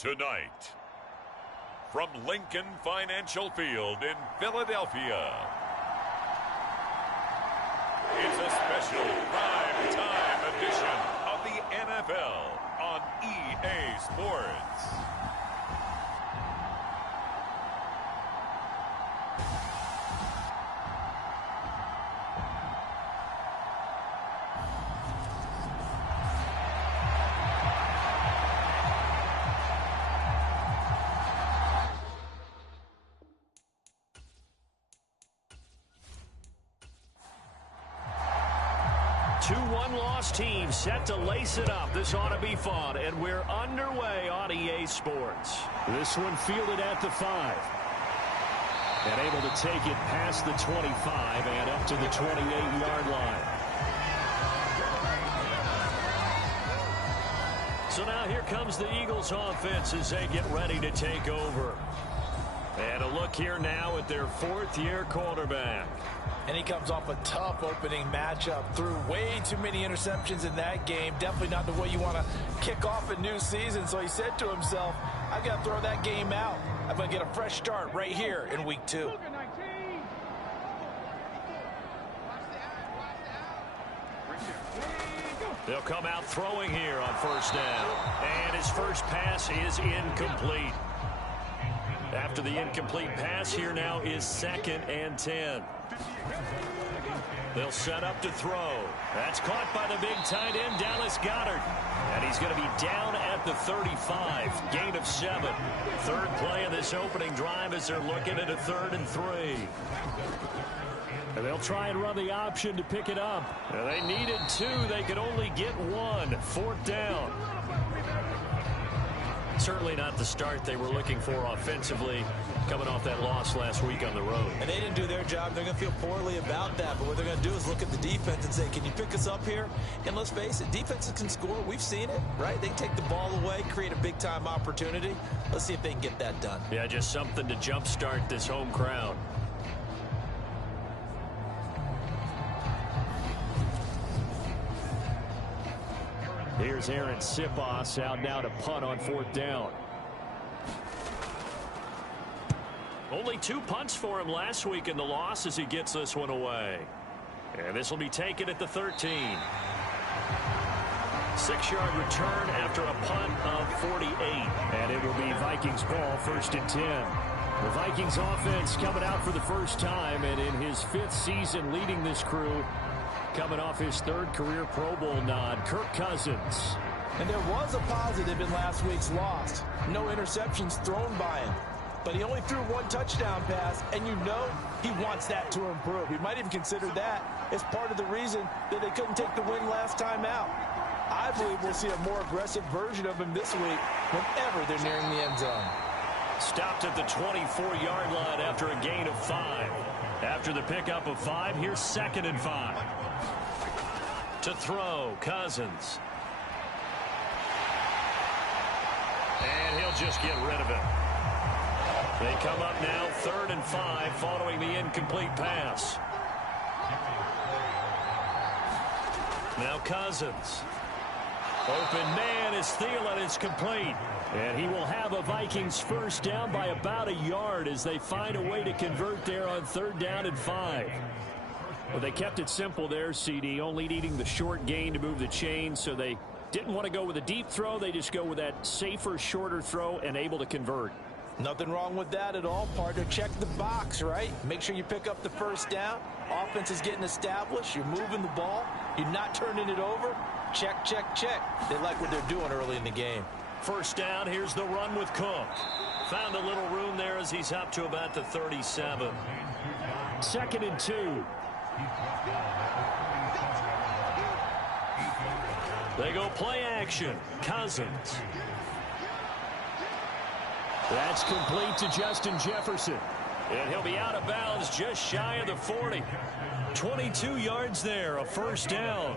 Tonight, from Lincoln Financial Field in Philadelphia, it's a special prime-time edition of the NFL on EA Sports. Two one-loss teams set to lace it up. This ought to be fun, and we're underway on EA Sports. This one fielded at the 5. And able to take it past the 25 and up to the 28-yard line. So now here comes the Eagles offense as they get ready to take over. And a look here now at their fourth-year quarterback. And he comes off a tough opening matchup. Threw way too many interceptions in that game. Definitely not the way you want to kick off a new season. So he said to himself, I've got to throw that game out. I'm going to get a fresh start right here in week 2. They'll come out throwing here on first down. And his first pass is incomplete. After the incomplete pass, here now is 2nd and 10. They'll set up to throw. That's caught by the big tight end, Dallas Goedert. And he's going to be down at the 35. Gain of 7. Third play of this opening drive as they're looking at a 3rd and 3. And they'll try and run the option to pick it up. And they needed 2. They could only get 1. 4th down. Certainly not the start they were looking for offensively, coming off that loss last week on the road. And they didn't do their job. They're going to feel poorly about that. But what they're going to do is look at the defense and say, can you pick us up here? And let's face it, defenses can score. We've seen it, right? They take the ball away, create a big-time opportunity. Let's see if they can get that done. Yeah, just something to jumpstart this home crowd. Here's Aaron Sipos out now to punt on 4th down. Only 2 punts for him last week in the loss as he gets this one away. And this will be taken at the 13. 6-yard return after a punt of 48. And it will be Vikings ball, 1st and 10. The Vikings offense coming out for the first time, and in his 5th season leading this crew, coming off his 3rd career Pro Bowl nod, Kirk Cousins. And there was a positive in last week's loss. No interceptions thrown by him. But he only threw 1 touchdown pass, and you know he wants that to improve. He might even consider that as part of the reason that they couldn't take the win last time out. I believe we'll see a more aggressive version of him this week whenever they're nearing the end zone. Stopped at the 24-yard line after a gain of 5. After the pickup of 5, here's 2nd and 5. To throw, Cousins. And he'll just get rid of it. They come up now 3rd and 5 following the incomplete pass. Now Cousins. Open man is Thielen. It's complete. And he will have a Vikings first down by about a yard as they find a way to convert there on 3rd down and 5. Well, they kept it simple there, CD, only needing the short gain to move the chain, so they didn't want to go with a deep throw. They just go with that safer, shorter throw and able to convert. Nothing wrong with that at all, partner. Check the box, right? Make sure you pick up the first down. Offense is getting established. You're moving the ball. You're not turning it over. Check, check, check. They like what they're doing early in the game. First down, here's the run with Cook. Found a little room there as he's up to about the 37. 2nd and 2. They go play action. Cousins. That's complete to Justin Jefferson. And he'll be out of bounds just shy of the 40. 22 yards there, a first down.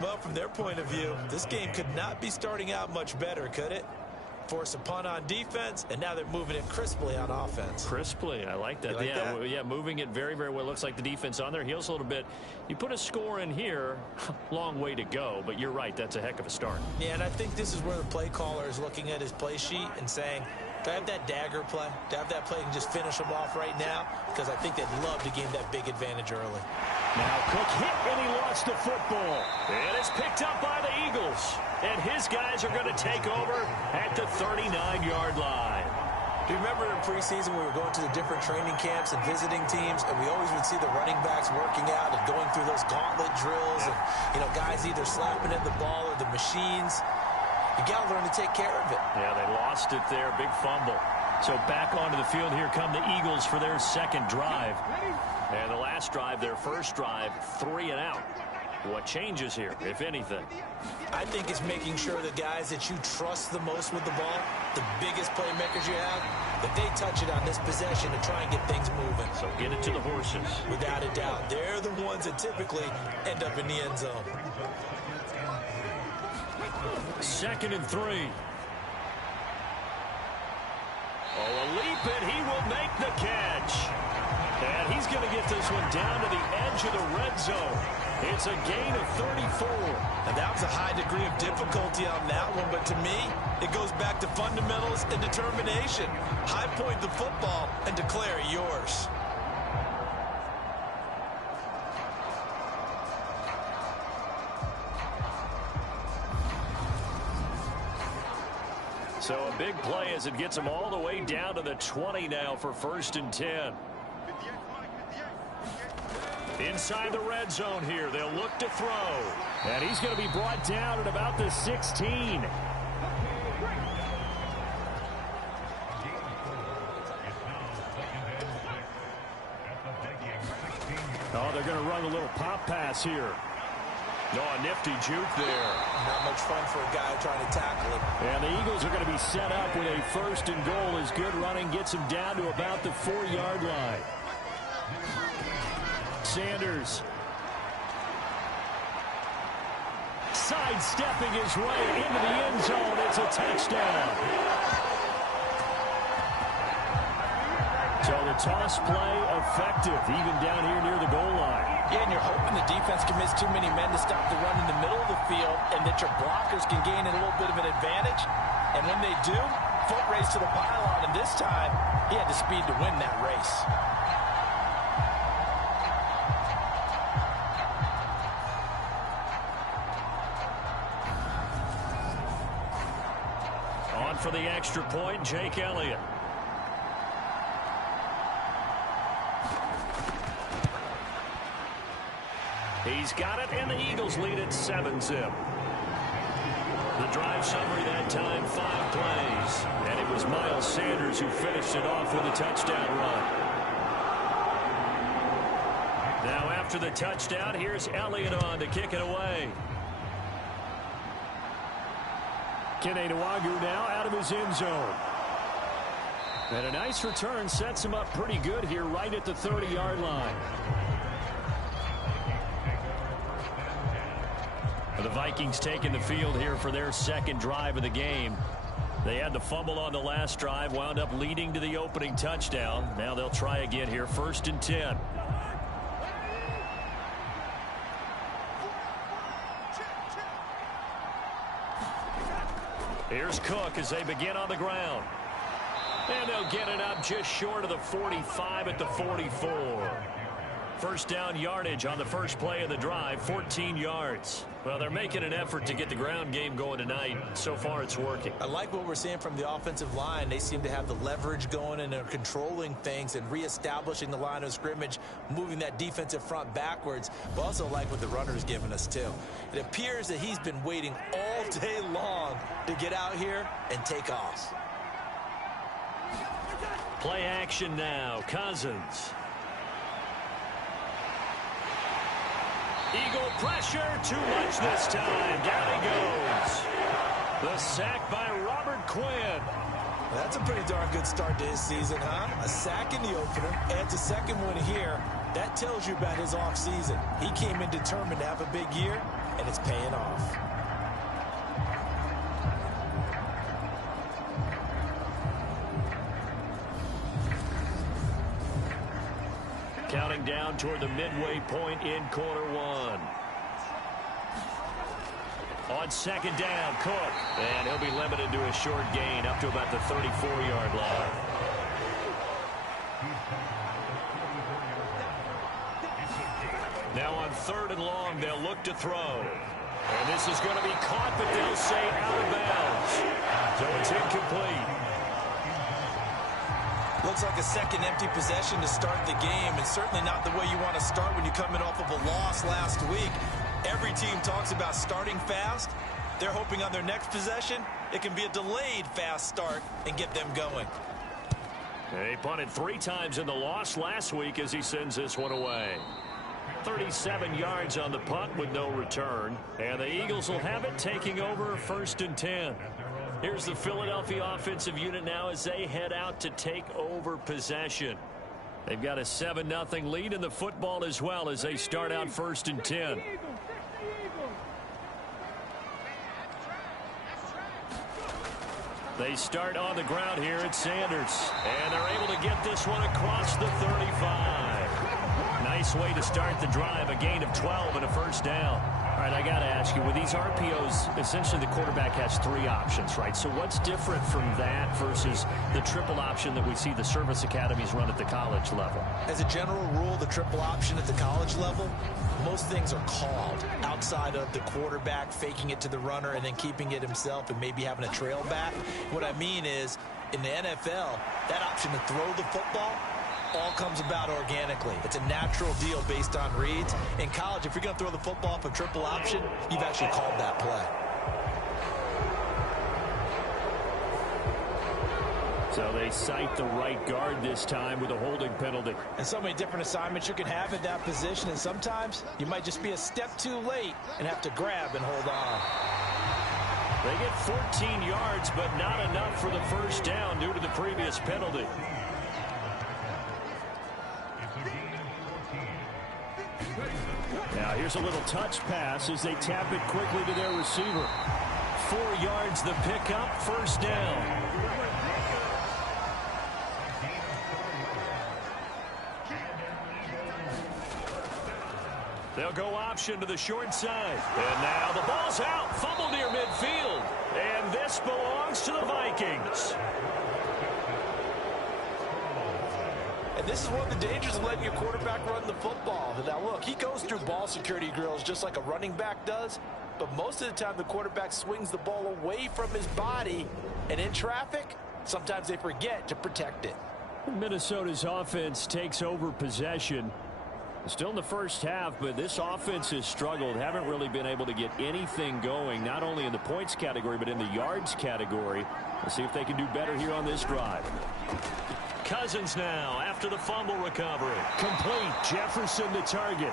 Well, from their point of view, this game could not be starting out much better, could it? force a punt on defense, and now they're moving it crisply on offense. Crisply, I like that. Like that? Yeah, moving it very, very well. Looks like the defense on their heels a little bit. You put a score in here, long way to go, but you're right, that's a heck of a start. Yeah, and I think this is where the play caller is looking at his play sheet and saying, do I have that dagger play? Do I have that play and just finish them off right now? Because I think they'd love to gain that big advantage early. Now Cook hit and he lost the football. And it's picked up by the Eagles. And his guys are going to take over at the 39-yard line. Do you remember in preseason we were going to the different training camps and visiting teams, and we always would see the running backs working out and going through those gauntlet drills, and guys either slapping at the ball or the machines. You got to learn to take care of it. Yeah, they lost it there. Big fumble. So back onto the field. Here come the Eagles for their second drive. And the last drive, their first drive, 3 and out. What changes here, if anything? I think it's making sure the guys that you trust the most with the ball, the biggest playmakers you have, that they touch it on this possession to try and get things moving. So get it to the horses. Without a doubt. They're the ones that typically end up in the end zone. 2nd and 3. Oh, a leap, and he will make the catch. And he's going to get this one down to the edge of the red zone. It's a gain of 34. And that was a high degree of difficulty on that one, but to me, it goes back to fundamentals and determination. High point the football and declare it yours. So a big play as it gets them all the way down to the 20 now for 1st and 10. Inside the red zone here, they'll look to throw. And he's going to be brought down at about the 16. Oh, they're going to run a little pop pass here. No, a nifty juke there. Not much fun for a guy trying to tackle it. And the Eagles are going to be set up with a 1st and goal as good running gets him down to about the 4-yard line. Sanders sidestepping his way into the end zone. It's a touchdown. So the toss play effective, even down here near the goal line. Yeah, and you're hoping the defense commits too many men to stop the run in the middle of the field and that your blockers can gain a little bit of an advantage. And when they do, foot race to the pylon, and this time he had the speed to win that race. On for the extra point, Jake Elliott. He's got it, and the Eagles lead at 7-zip. The drive summary that time, 5 plays. And it was Miles Sanders who finished it off with a touchdown run. Now after the touchdown, here's Elliott on to kick it away. Kene Nwagu now out of his end zone. And a nice return sets him up pretty good here right at the 30-yard line. The Vikings taking the field here for their second drive of the game. They had the fumble on the last drive, wound up leading to the opening touchdown. Now they'll try again here, 1st and 10. Here's Cook as they begin on the ground. And they'll get it up just short of the 45 at the 44. First down yardage on the first play of the drive, 14 yards. Well, they're making an effort to get the ground game going tonight. So far, it's working. I like what we're seeing from the offensive line. They seem to have the leverage going, and they're controlling things and reestablishing the line of scrimmage, moving that defensive front backwards. But also like what the runner's giving us, too. It appears that he's been waiting all day long to get out here and take off. Play action now. Cousins. Eagle pressure, too much this time. Down he goes. The sack by Robert Quinn. Well, that's a pretty darn good start to his season, huh? A sack in the opener, adds a second one here. That tells you about his offseason. He came in determined to have a big year, and it's paying off. counting down toward the midway point in quarter one. On second down, Cook. And he'll be limited to a short gain up to about the 34-yard line. Now on third and long, they'll look to throw. And this is going to be caught, but they'll say out of bounds. So it's incomplete. Looks like a second empty possession to start the game, and certainly not the way you want to start when you're coming off of a loss last week. Every team talks about starting fast. They're hoping on their next possession, it can be a delayed fast start and get them going. He punted 3 times in the loss last week as he sends this one away. 37 yards on the punt with no return. And the Eagles will have it, taking over 1st and 10. Here's the Philadelphia offensive unit now as they head out to take over possession. They've got a 7-0 lead in the football as well as they start out 1st and 10. They start on the ground here at Sanders. And they're able to get this one across the 35. Nice way to start the drive, a gain of 12 and a 1st down. All right, I got to ask you, with these RPOs, essentially the quarterback has 3 options, right? So what's different from that versus the triple option that we see the service academies run at the college level? As a general rule, the triple option at the college level, most things are called outside of the quarterback faking it to the runner and then keeping it himself and maybe having a trail back. What I mean is, in the NFL, that option to throw the football all comes about organically. It's a natural deal based on reads. In college, if you're going to throw the football off a triple option, you've actually called that play. So they cite the right guard this time with a holding penalty. And so many different assignments you can have at that position, and sometimes you might just be a step too late and have to grab and hold on. They get 14 yards, but not enough for the 1st down due to the previous penalty. Now here's a little touch pass as they tap it quickly to their receiver. 4 yards the pickup, 1st down. They'll go option to the short side. And now the ball's out. Fumble near midfield. And this belongs to the Vikings. And this is one of the dangers of letting your quarterback run the football. Now, look, he goes through ball security drills just like a running back does. But most of the time, the quarterback swings the ball away from his body. And in traffic, sometimes they forget to protect it. Minnesota's offense takes over possession. Still in the 1st half, but this offense has struggled. Haven't really been able to get anything going, not only in the points category, but in the yards category. Let's see if they can do better here on this drive. Cousins now after the fumble recovery. Complete. Jefferson the target.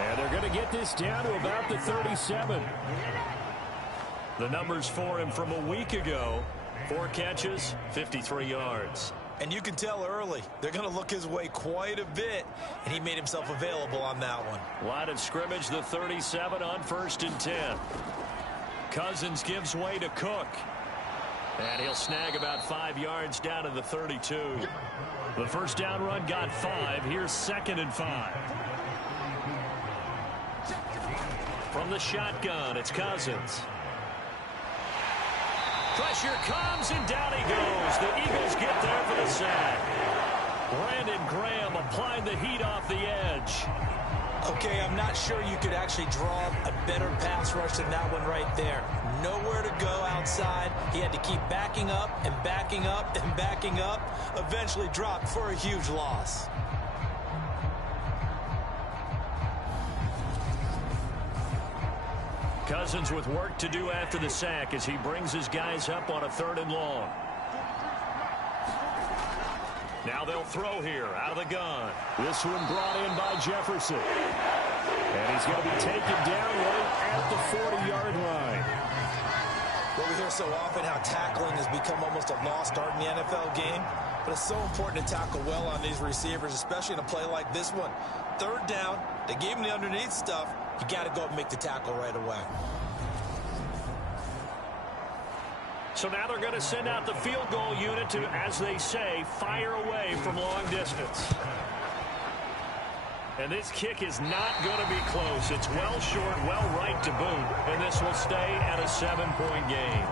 And they're going to get this down to about the 37. The numbers for him from a week ago. 4 catches, 53 yards. And you can tell early they're going to look his way quite a bit, and he made himself available on that one. Line of scrimmage, the 37 on 1st and 10. Cousins gives way to Cook. And he'll snag about 5 yards down to the 32. The 1st down run got 5. Here's 2nd and 5. From the shotgun, it's Cousins. Pressure comes, and down he goes. The Eagles get there for the sack. Brandon Graham applying the heat off the edge. Okay, I'm not sure you could actually draw a better pass rush than that one right there. Nowhere to go outside. He had to keep backing up and backing up and backing up. Eventually dropped for a huge loss. Cousins with work to do after the sack as he brings his guys up on a 3rd and long. Now they'll throw here out of the gun. This one brought in by Jefferson. And he's going to be taken down right at the 40-yard line. Well, we hear so often how tackling has become almost a lost art in the NFL game. But it's so important to tackle well on these receivers, especially in a play like this one. 3rd down, they gave him the underneath stuff. You got to go up and make the tackle right away. So now they're going to send out the field goal unit to, as they say, fire away from long distance. And this kick is not going to be close. It's well short, well right to boot. And this will stay at a 7-point game.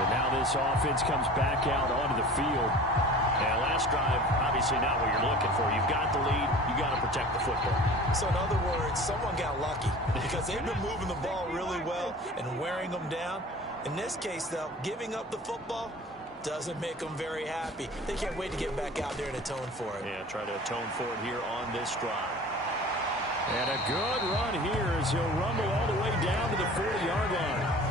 But now this offense comes back out onto the field. And last drive, obviously not what you're looking for. You've got the lead. You got to protect the football. So in other words, someone got lucky because they've been moving the ball really well and wearing them down. In this case, though, giving up the football doesn't make them very happy. They can't wait to get back out there and atone for it. Yeah, try to atone for it here on this drive. And a good run here as he'll rumble all the way down to the 40-yard line.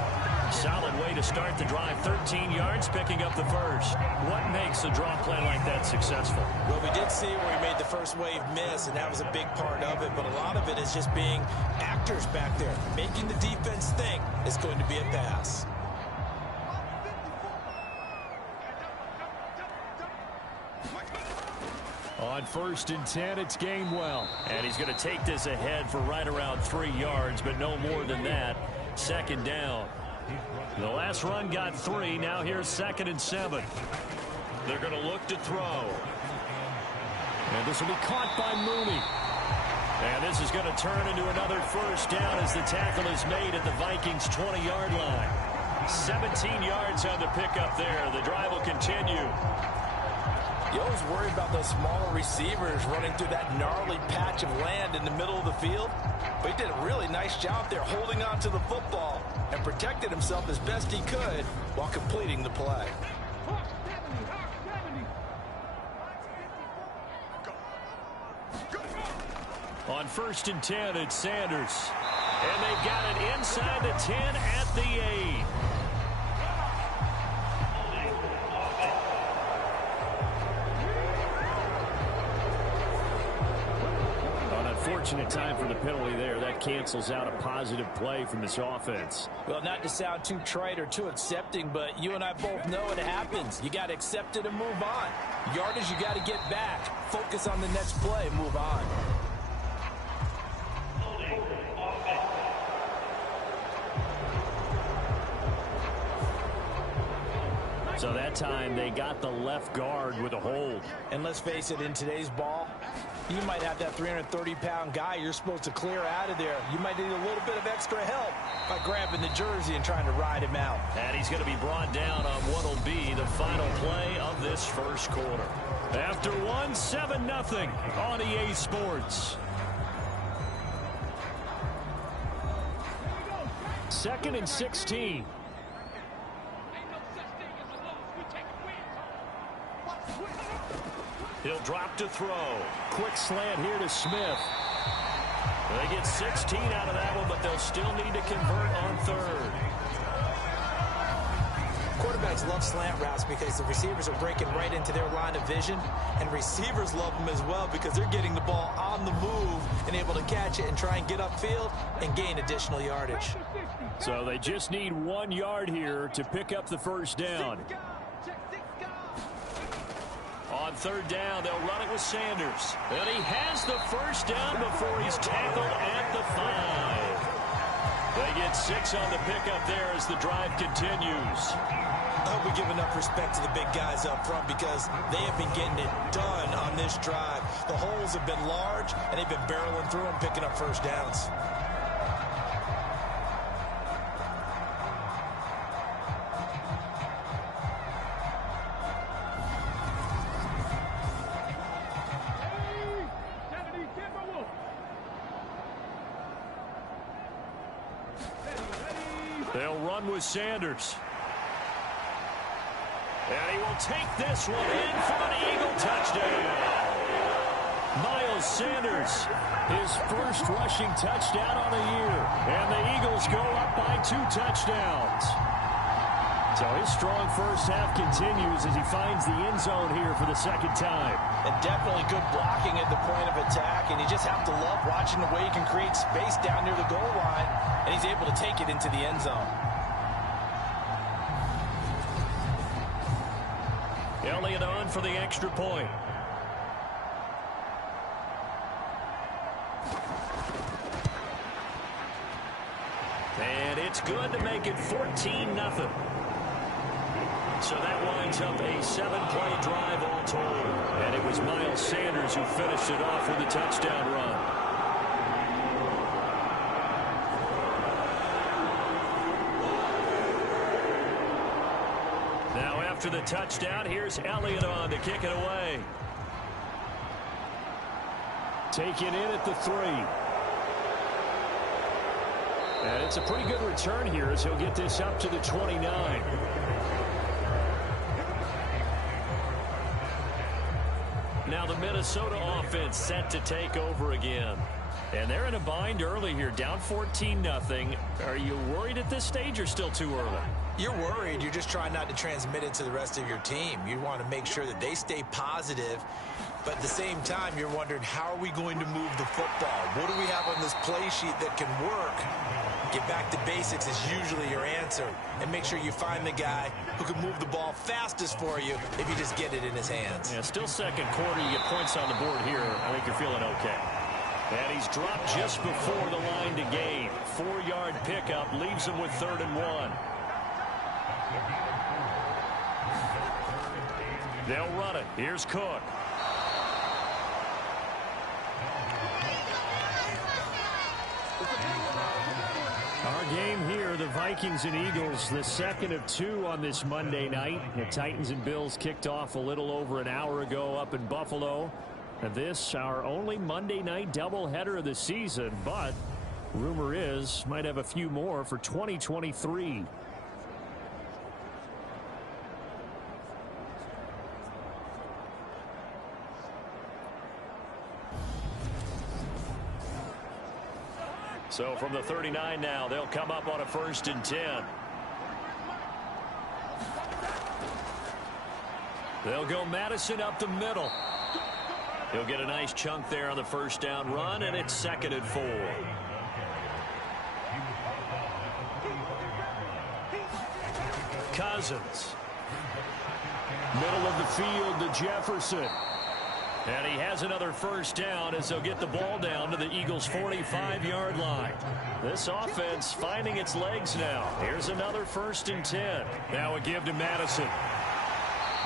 Solid way to start the drive. 13 yards, picking up the first. What makes a draw play like that successful? Well, we did see where he made the first wave miss, and that was a big part of it. But a lot of it is just being actors back there. Making the defense think it's going to be a pass. On 1st and 10, it's Gainwell. And he's going to take this ahead for right around 3 yards, but no more than that. 2nd down. The last run got 3. Now here's 2nd and 7. They're going to look to throw. And this will be caught by Mooney. And this is going to turn into another 1st down as the tackle is made at the Vikings' 20-yard line. 17 yards on the pickup there. The drive will continue. You always worry about those smaller receivers running through that gnarly patch of land in the middle of the field. But he did a really nice job there holding on to the football and protected himself as best he could while completing the play. On 1st and 10, it's Sanders. And they've got it inside the 10 at the 8. Unfortunate time for the penalty there. That cancels out a positive play from this offense. Well, not to sound too trite or too accepting, but you and I both know it happens. You got to accept it and move on. Yardage, you got to get back. Focus on the next play and move on. So that time they got the left guard with a hold. And let's face it, in today's ball, you might have that 330-pound guy you're supposed to clear out of there. You might need a little bit of extra help by grabbing the jersey and trying to ride him out. And he's going to be brought down on what will be the final play of this first quarter. After one, 7-0 on EA Sports. 2nd and 16. He'll drop to throw. Quick slant here to Smith. They get 16 out of that one, but they'll still need to convert on 3rd. Quarterbacks love slant routes because the receivers are breaking right into their line of vision, and receivers love them as well because they're getting the ball on the move and able to catch it and try and get upfield and gain additional yardage. So they just need 1 yard here to pick up the 1st down. On 3rd down, they'll run it with Sanders. And he has the 1st down before he's tackled at the 5. They get 6 on the pickup there as the drive continues. I hope we give enough respect to the big guys up front because they have been getting it done on this drive. The holes have been large, and they've been barreling through them, picking up 1st downs. They'll run with Sanders. And he will take this one in for an Eagle touchdown. Miles Sanders, his first rushing touchdown on the year. And the Eagles go up by 2 touchdowns. So his strong first half continues as he finds the end zone here for the 2nd time. And definitely good blocking at the point of attack. And you just have to love watching the way he can create space down near the goal line. And he's able to take it into the end zone. Elliott on for the extra point. And it it's good to make it 14-0. So that winds up a 7-play drive all told. And it was Miles Sanders who finished it off with a touchdown run. Now after the touchdown, here's Elliott on to kick it away. Taken in at the 3. And it's a pretty good return here as he'll get this up to the 29. Now the Minnesota offense set to take over again. And they're in a bind early here, down 14-0. Are you worried at this stage or still too early? You're worried. You're just trying not to transmit it to the rest of your team. You want to make sure that they stay positive. But at the same time, you're wondering, how are we going to move the football? What do we have on this play sheet that can work? Get back to basics is usually your answer. And make sure you find the guy who can move the ball fastest for you if you just get it in his hands. Yeah, still second quarter. You get points on the board here. I think you're feeling okay. And he's dropped just before the line to gain. 4-yard pickup leaves him with 3rd and 1. They'll run it. Here's Cook. Our game here, the Vikings and Eagles, the second of 2 on this Monday night. The Titans and Bills kicked off a little over an hour ago up in Buffalo. And this, our only Monday night doubleheader of the season, but rumor is might have a few more for 2023. So from the 39 now, they'll come up on a 1st and 10. They'll go Madison up the middle. He'll get a nice chunk there on the 1st down run, and it's 2nd and 4. Cousins. Middle of the field to Jefferson. And he has another 1st down as they'll get the ball down to the Eagles' 45-yard line. This offense finding its legs now. Here's another 1st and 10. Now a give to Madison.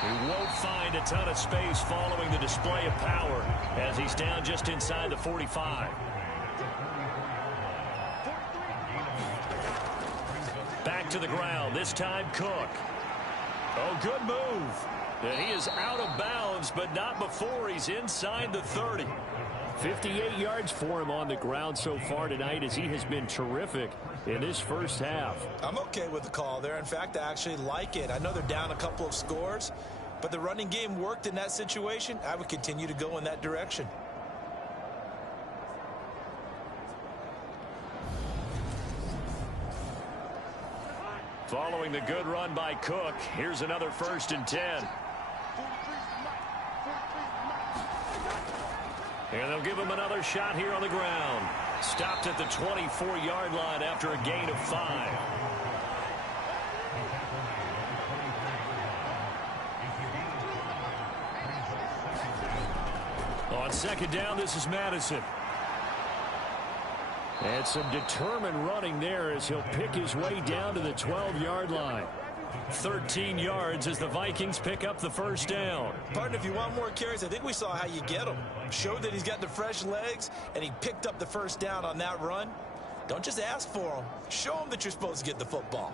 He won't find a ton of space following the display of power as he's down just inside the 45. Back to the ground, this time Cook. Oh, good move. And he is out of bounds, but not before he's inside the 30. 58 yards for him on the ground so far tonight as he has been terrific in this first half. I'm okay with the call there. In fact, I actually like it. I know they're down a couple of scores, but the running game worked in that situation. I would continue to go in that direction. Following the good run by Cook, here's another 1st and 10. And they'll give him another shot here on the ground. Stopped at the 24-yard line after a gain of 5. On 2nd down, this is Madison. And some determined running there as he'll pick his way down to the 12-yard line. 13 yards as the Vikings pick up the 1st down. Partner, if you want more carries, I think we saw how you get him. Showed that he's got the fresh legs, and he picked up the 1st down on that run. Don't just ask for him. Show him that you're supposed to get the football.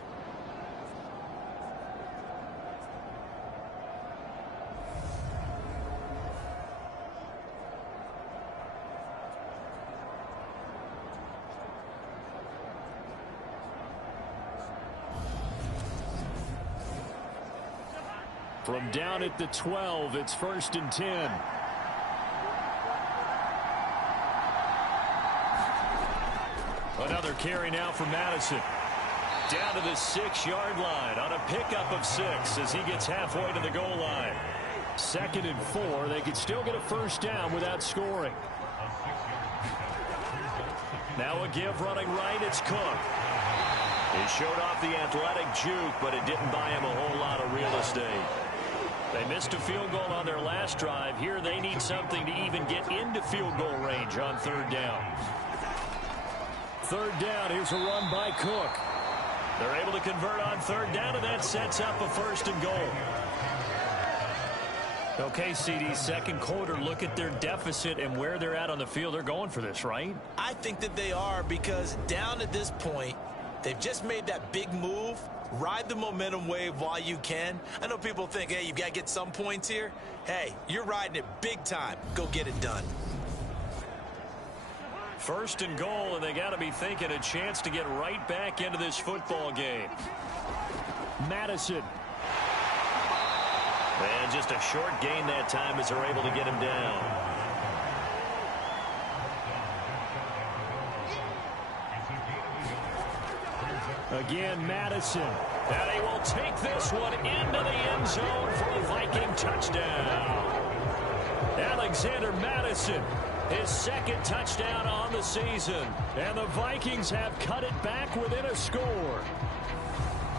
From down at the 12, it's 1st and 10. Another carry now for Madison. Down to the 6-yard line on a pickup of 6 as he gets halfway to the goal line. 2nd and 4. They could still get a 1st down without scoring. Now a give running right. It's Cook. He showed off the athletic juke, but it didn't buy him a whole lot of real estate. They missed a field goal on their last drive. Here they need something to even get into field goal range on 3rd down. 3rd down, here's a run by Cook. They're able to convert on third down, and that sets up a 1st and goal. Okay, CD, second quarter, look at their deficit and where they're at on the field. They're going for this, right? I think that they are, because down at this point, they've just made that big move. Ride the momentum wave while you can. I know people think, hey, you've got to get some points here. Hey, you're riding it big time. Go get it done. 1st and goal, and they got to be thinking a chance to get right back into this football game. Madison. And just a short gain that time as they're able to get him down. Again, Madison. And he will take this one into the end zone for a Viking touchdown. Alexander Madison, his 2nd touchdown on the season. And the Vikings have cut it back within a score.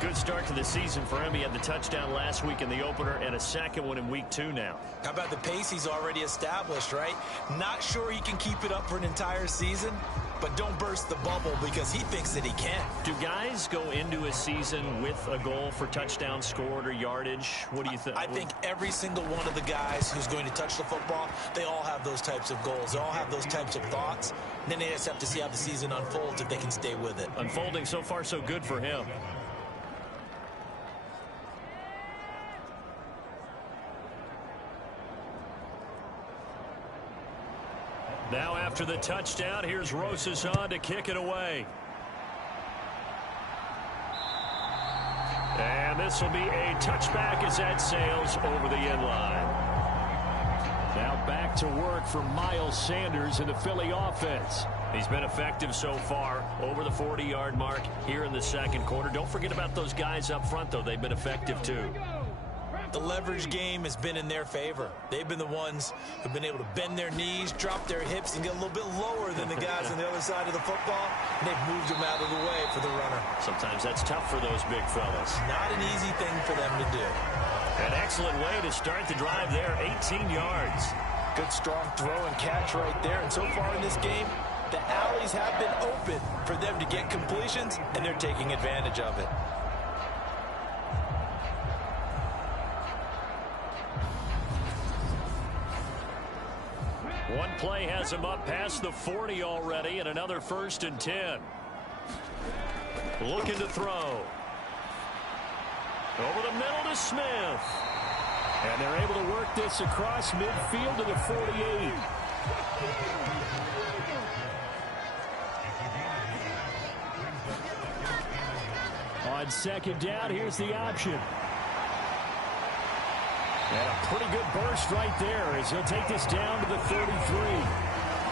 Good start to the season for him. He had the touchdown last week in the opener and a 2nd one in week 2 now. How about the pace he's already established, right? Not sure he can keep it up for an entire season, but don't burst the bubble because he thinks that he can. Do guys go into a season with a goal for touchdown scored or yardage? What do you think? I think every single one of the guys who's going to touch the football, they all have those types of goals. They all have those types of thoughts. And then they just have to see how the season unfolds if they can stay with it. Unfolding so far so good for him. Now after the touchdown, here's Rosas on to kick it away. And this will be a touchback as that sails over the end line. Now back to work for Miles Sanders in the Philly offense. He's been effective so far, over the 40-yard mark here in the second quarter. Don't forget about those guys up front, though. They've been effective, too. The leverage game has been in their favor. They've been the ones who've been able to bend their knees, drop their hips, and get a little bit lower than the guys on the other side of the football, and they've moved them out of the way for the runner. Sometimes that's tough for those big fellas. Not an easy thing for them to do. An excellent way to start the drive there, 18 yards. Good strong throw and catch right there, and so far in this game, the alleys have been open for them to get completions, and they're taking advantage of it. One play has him up past the 40 already, and another 1st and 10. Looking to throw. Over the middle to Smith. And they're able to work this across midfield to the 48. On 2nd down, here's the option. And a pretty good burst right there as he'll take this down to the 33.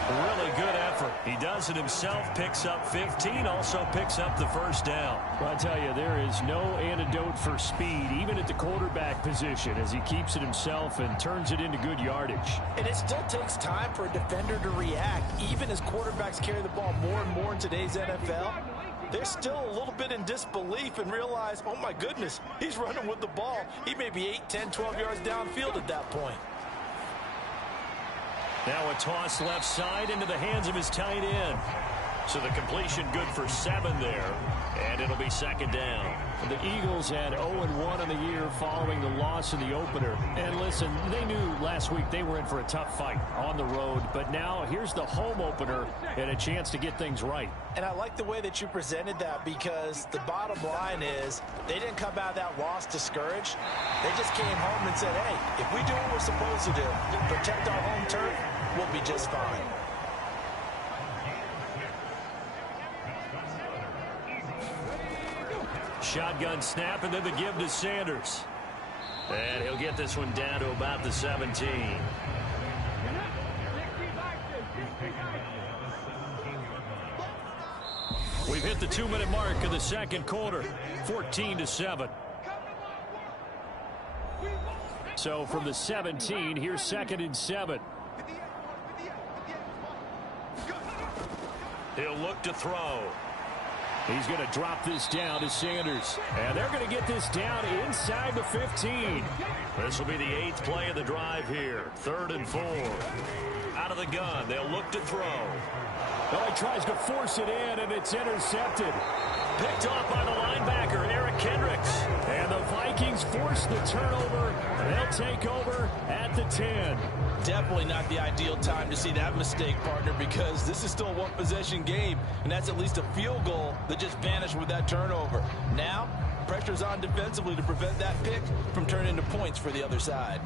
Really good effort. He does it himself, picks up 15, also picks up the 1st down. Well, I tell you, there is no antidote for speed, even at the quarterback position, as he keeps it himself and turns it into good yardage. And it still takes time for a defender to react, even as quarterbacks carry the ball more and more in today's NFL. They're still a little bit in disbelief and realize, oh my goodness, he's running with the ball. He may be 8, 10, 12 yards downfield at that point. Now a toss left side into the hands of his tight end. So the completion good for 7 there, and it'll be 2nd down. The Eagles had 0-1 in the year following the loss in the opener. And listen, they knew last week they were in for a tough fight on the road, but now here's the home opener and a chance to get things right. And I like the way that you presented that, because the bottom line is they didn't come out of that loss discouraged. They just came home and said, hey, if we do what we're supposed to do, protect our home turf, we'll be just fine. Shotgun snap, and then the give to Sanders. And he'll get this one down to about the 17. We've hit the 2-minute mark of the second quarter, 14-7. So from the 17, here's 2nd and 7. He'll look to throw. He's going to drop this down to Sanders. And they're going to get this down inside the 15. This will be the 8th play of the drive here. 3rd and 4. Out of the gun. They'll look to throw. Oh, he tries to force it in, and it's intercepted. Picked off by the linebacker, Eric Kendricks. And the Vikings force the turnover. They'll take over at the 10. Definitely not the ideal time to see that mistake, partner, because this is still a one-possession game, and that's at least a field goal that just vanished with that turnover. Now, pressure's on defensively to prevent that pick from turning into points for the other side.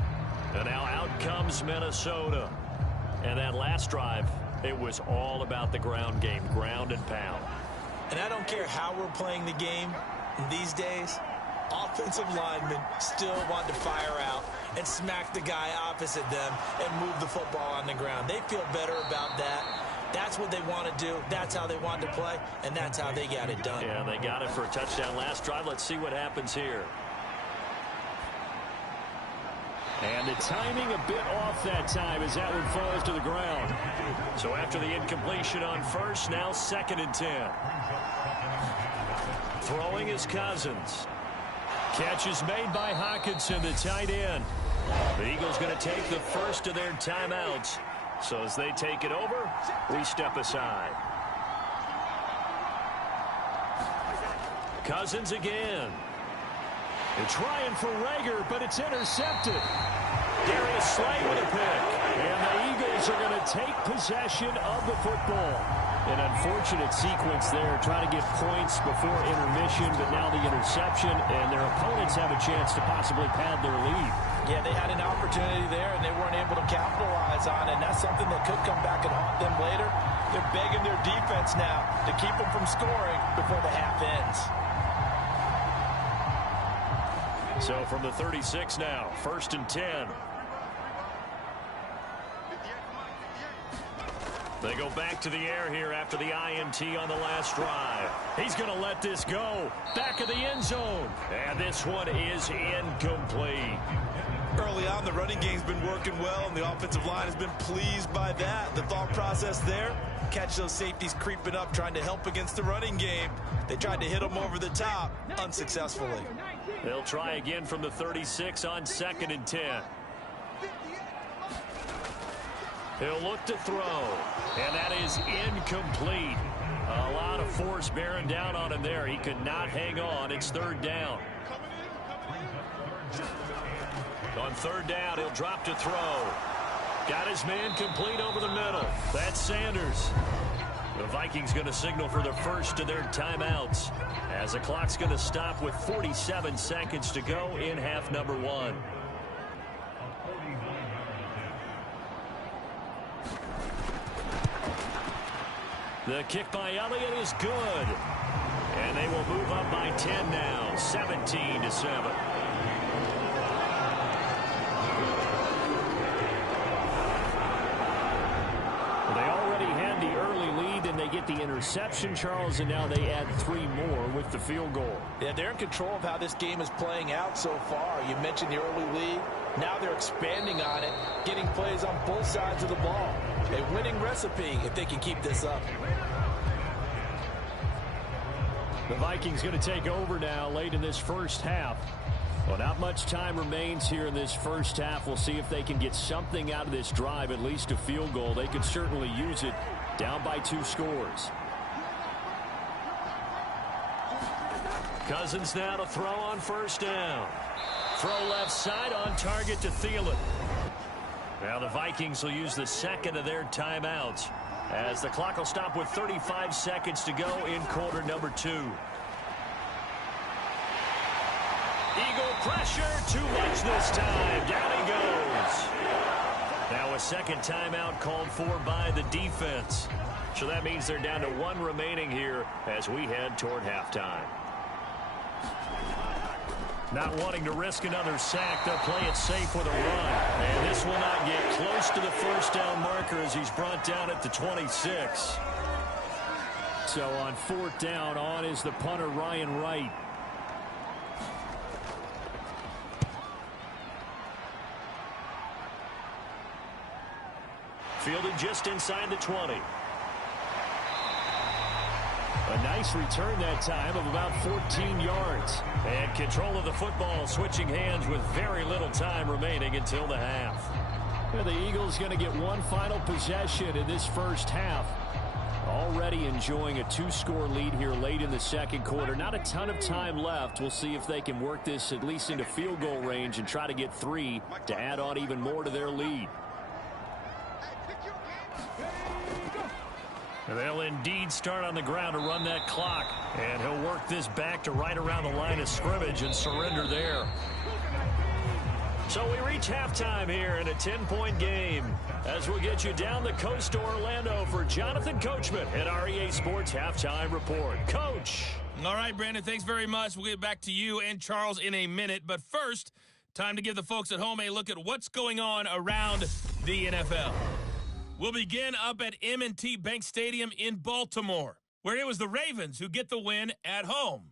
And now out comes Minnesota. And that last drive, it was all about the ground game, ground and pound. And I don't care how we're playing the game these days, offensive linemen still want to fire out and smack the guy opposite them and move the football on the ground. They feel better about that. That's what they want to do. That's how they want to play, and that's how they got it done. Yeah, they got it for a touchdown last drive. Let's see what happens here. And the timing a bit off that time as that one falls to the ground. So after the incompletion on first, now 2nd and 10. Throwing is Cousins. Catch is made by Hockenson, the tight end. The Eagles going to take the first of their timeouts. So as they take it over, we step aside. Cousins again. They're trying for Rager, but it's intercepted. Darius Slay with a pick. And the Eagles are going to take possession of the football. An unfortunate sequence there, trying to get points before intermission, but now the interception, and their opponents have a chance to possibly pad their lead. Yeah, they had an opportunity there, and they weren't able to capitalize on it, and that's something that could come back and haunt them later. They're begging their defense now to keep them from scoring before the half ends. So from the 36 now, 1st and 10. They go back to the air here after the INT on the last drive. He's going to let this go. Back of the end zone. And this one is incomplete. Early on, the running game's been working well, and the offensive line has been pleased by that. The thought process there, catch those safeties creeping up, trying to help against the running game. They tried to hit them over the top, unsuccessfully. They'll try again from the 36 on 2nd and 10. He'll look to throw, and that is incomplete. A lot of force bearing down on him there. He could not hang on. It's 3rd down. On 3rd down, he'll drop to throw. Got his man complete over the middle. That's Sanders. The Vikings going to signal for the first of their timeouts, as the clock's going to stop with 47 seconds to go in half number 1. The kick by Elliott is good. And they will move up by 10 now, 17-7. They already had the early lead, and they get the interception, Charles, and now they add 3 more with the field goal. Yeah, they're in control of how this game is playing out so far. You mentioned the early lead. Now they're expanding on it, getting plays on both sides of the ball. A winning recipe if they can keep this up. The Vikings going to take over now late in this first half. Well, not much time remains here in this first half. We'll see if they can get something out of this drive, at least a field goal. They could certainly use it, down by 2 scores. Cousins now to throw on 1st down. Throw left side on target to Thielen. Now the Vikings will use the 2nd of their timeouts, as the clock will stop with 35 seconds to go in quarter number 2. Eagle pressure, too much this time. Down he goes. Now a 2nd timeout called for by the defense. So that means they're down to 1 remaining here as we head toward halftime. Not wanting to risk another sack, they'll play it safe with a run. And this will not get close to the 1st down marker as he's brought down at the 26. So on 4th down, on is the punter, Ryan Wright. Fielded just inside the 20. A nice return that time of about 14 yards. And control of the football switching hands with very little time remaining until the half. The Eagles going to get 1 final possession in this first half. Already enjoying a 2-score lead here late in the second quarter. Not a ton of time left. We'll see if they can work this at least into field goal range and try to get 3 to add on even more to their lead. They'll indeed start on the ground to run that clock. And he'll work this back to right around the line of scrimmage and surrender there. So we reach halftime here in a 10-point game as we'll get you down the coast to Orlando for Jonathan Coachman at our EA Sports Halftime Report. Coach. All right, Brandon, thanks very much. We'll get back to you and Charles in a minute. But first, time to give the folks at home a look at what's going on around the NFL. We'll begin up at M&T Bank Stadium in Baltimore, where it was the Ravens who get the win at home.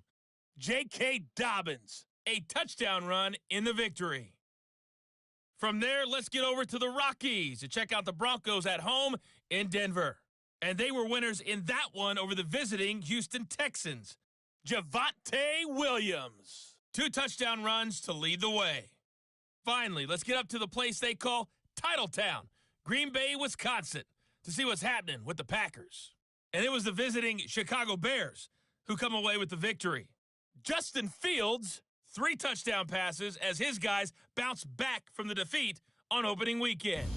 J.K. Dobbins, a touchdown run in the victory. From there, let's get over to the Rockies to check out the Broncos at home in Denver. And they were winners in that one over the visiting Houston Texans. Javonte Williams, 2 touchdown runs to lead the way. Finally, let's get up to the place they call Titletown, Green Bay, Wisconsin, to see what's happening with the Packers. And it was the visiting Chicago Bears who come away with the victory. Justin Fields, 3 touchdown passes as his guys bounce back from the defeat on opening weekend.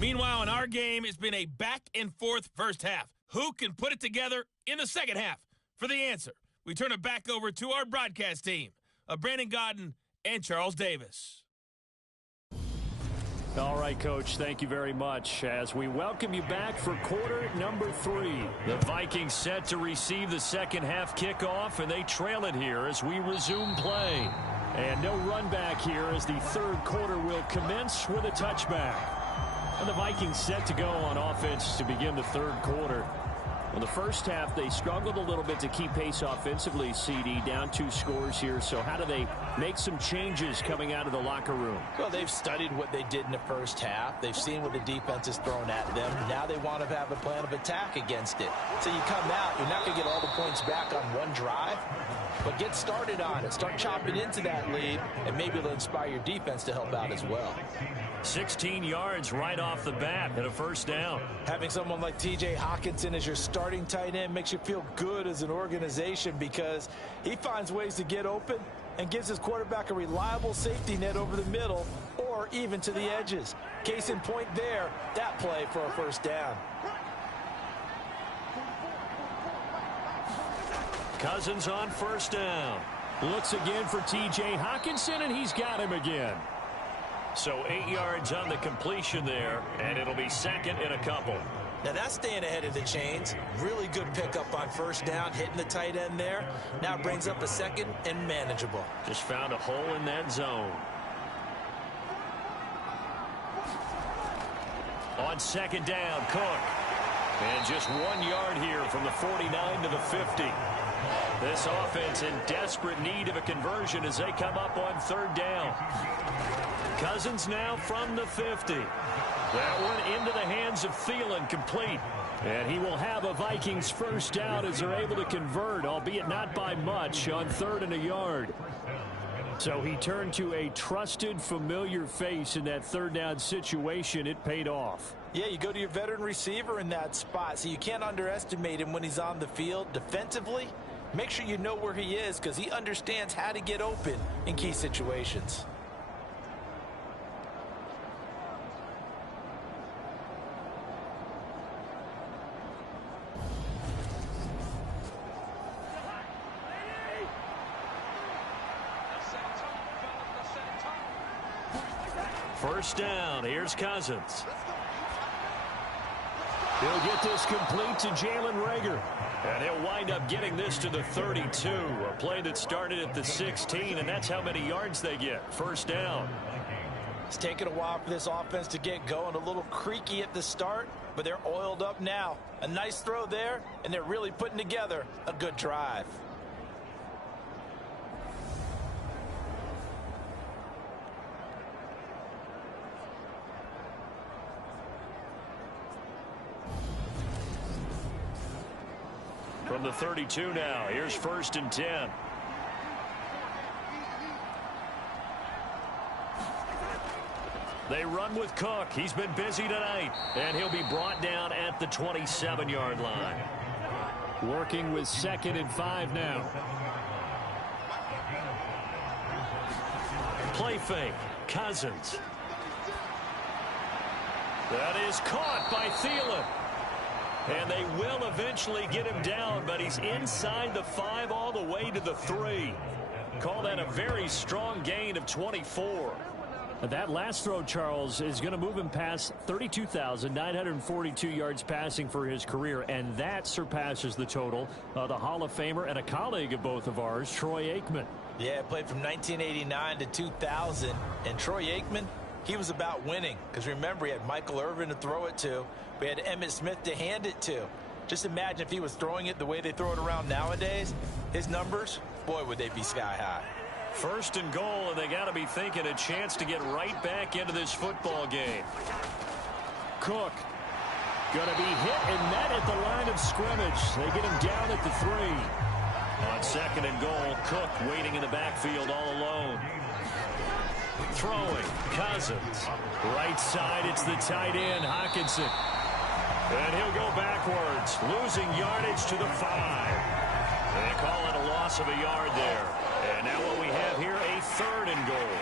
Meanwhile, in our game, it's been a back-and-forth first half. Who can put it together in the second half? For the answer, we turn it back over to our broadcast team of Brandon Godden and Charles Davis. All right, Coach, thank you very much as we welcome you back for quarter number 3. The Vikings set to receive the second half kickoff, and they trail it here as we resume play. And no run back here as the third quarter will commence with a touchback. And the Vikings set to go on offense to begin the third quarter. Well, the first half, they struggled a little bit to keep pace offensively, CD, down 2 scores here. So how do they make some changes coming out of the locker room? Well, they've studied what they did in the first half. They've seen what the defense has thrown at them. Now they want to have a plan of attack against it. So you come out, you're not going to get all the points back on one drive, but get started on it. Start chopping into that lead, and maybe it'll inspire your defense to help out as well. 16 yards right off the bat and a first down. Having someone like T.J. Hockenson as your starting tight end makes you feel good as an organization because he finds ways to get open and gives his quarterback a reliable safety net over the middle or even to the edges. Case in point there, that play for a first down. Cousins on first down. Looks again for T.J. Hockenson, and he's got him again. So 8 yards on the completion there, and it'll be second and a couple. Now that's staying ahead of the chains. Really good pickup on first down, hitting the tight end there. Now brings up a second and manageable. Just found a hole in that zone. On second down, Cook. And just 1 yard here from the 49 to the 50. This offense in desperate need of a conversion as they come up on third down. Cousins now from the 50. That one into the hands of Thielen, complete. And he will have a Vikings first down as they're able to convert, albeit not by much, on 3rd and a yard. So he turned to a trusted, familiar face in that 3rd down situation. It paid off. Yeah, you go to your veteran receiver in that spot, so you can't underestimate him when he's on the field defensively. Make sure you know where he is because he understands how to get open in key situations. First down, here's Cousins. He'll get this complete to Jalen Reagor. And he'll wind up getting this to the 32. A play that started at the 16, and that's how many yards they get. First down. It's taken a while for this offense to get going. A little creaky at the start, but they're oiled up now. A nice throw there, and they're really putting together a good drive. From the 32 now, here's 1st and 10. They run with Cook. He's been busy tonight, and he'll be brought down at the 27-yard line. Working with 2nd and 5 now. Play fake. Cousins. That is caught by Thielen. And they will eventually get him down, but he's inside the 5 all the way to the 3. Call that a very strong gain of 24. That last throw, Charles, is going to move him past 32,942 yards passing for his career, and that surpasses the total of the Hall of Famer and a colleague of both of ours, Troy Aikman. Yeah, played from 1989 to 2000, and Troy Aikman, he was about winning, because remember, he had Michael Irvin to throw it to. We had Emmitt Smith to hand it to. Just imagine if he was throwing it the way they throw it around nowadays, his numbers, boy, would they be sky high. 1st and goal, and they got to be thinking a chance to get right back into this football game. Cook going to be hit and met at the line of scrimmage. They get him down at the 3. On 2nd and goal, Cook waiting in the backfield all alone. Throwing, Cousins. Right side, it's the tight end, Hockenson. And he'll go backwards, losing yardage to the 5. They call it a loss of a yard there. And now what we have here, a 3rd and goal.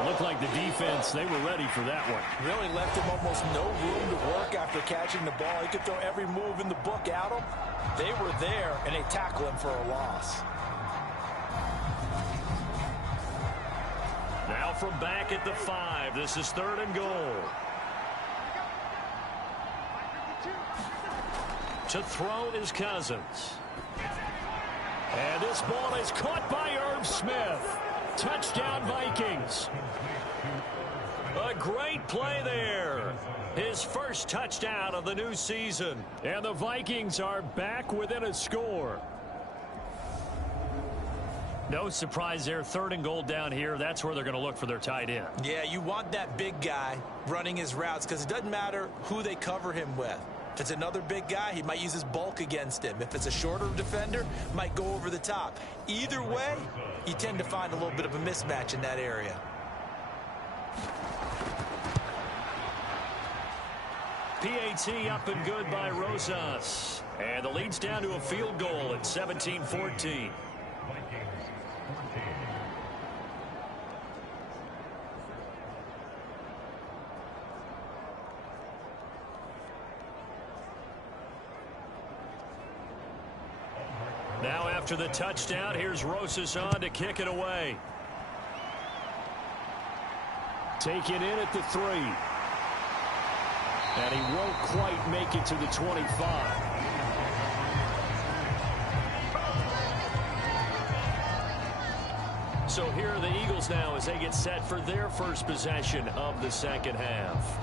It looked like the defense, they were ready for that one. Really left him almost no room to work after catching the ball. He could throw every move in the book at him. They were there, and they tackle him for a loss. Now from back at the 5, this is 3rd and goal. To throw is Cousins. And this ball is caught by Irv Smith. Touchdown, Vikings. A great play there. His first touchdown of the new season. And the Vikings are back within a score. No surprise there. 3rd and goal down here. That's where they're going to look for their tight end. Yeah, you want that big guy running his routes because it doesn't matter who they cover him with. If it's another big guy, he might use his bulk against him. If it's a shorter defender, might go over the top. Either way, you tend to find a little bit of a mismatch in that area. PAT up and good by Rosas. And the lead's down to a field goal at 17-14. Now after the touchdown, here's Rosas on to kick it away. Taken in at the 3. And he won't quite make it to the 25. So here are the Eagles now as they get set for their first possession of the 2nd half.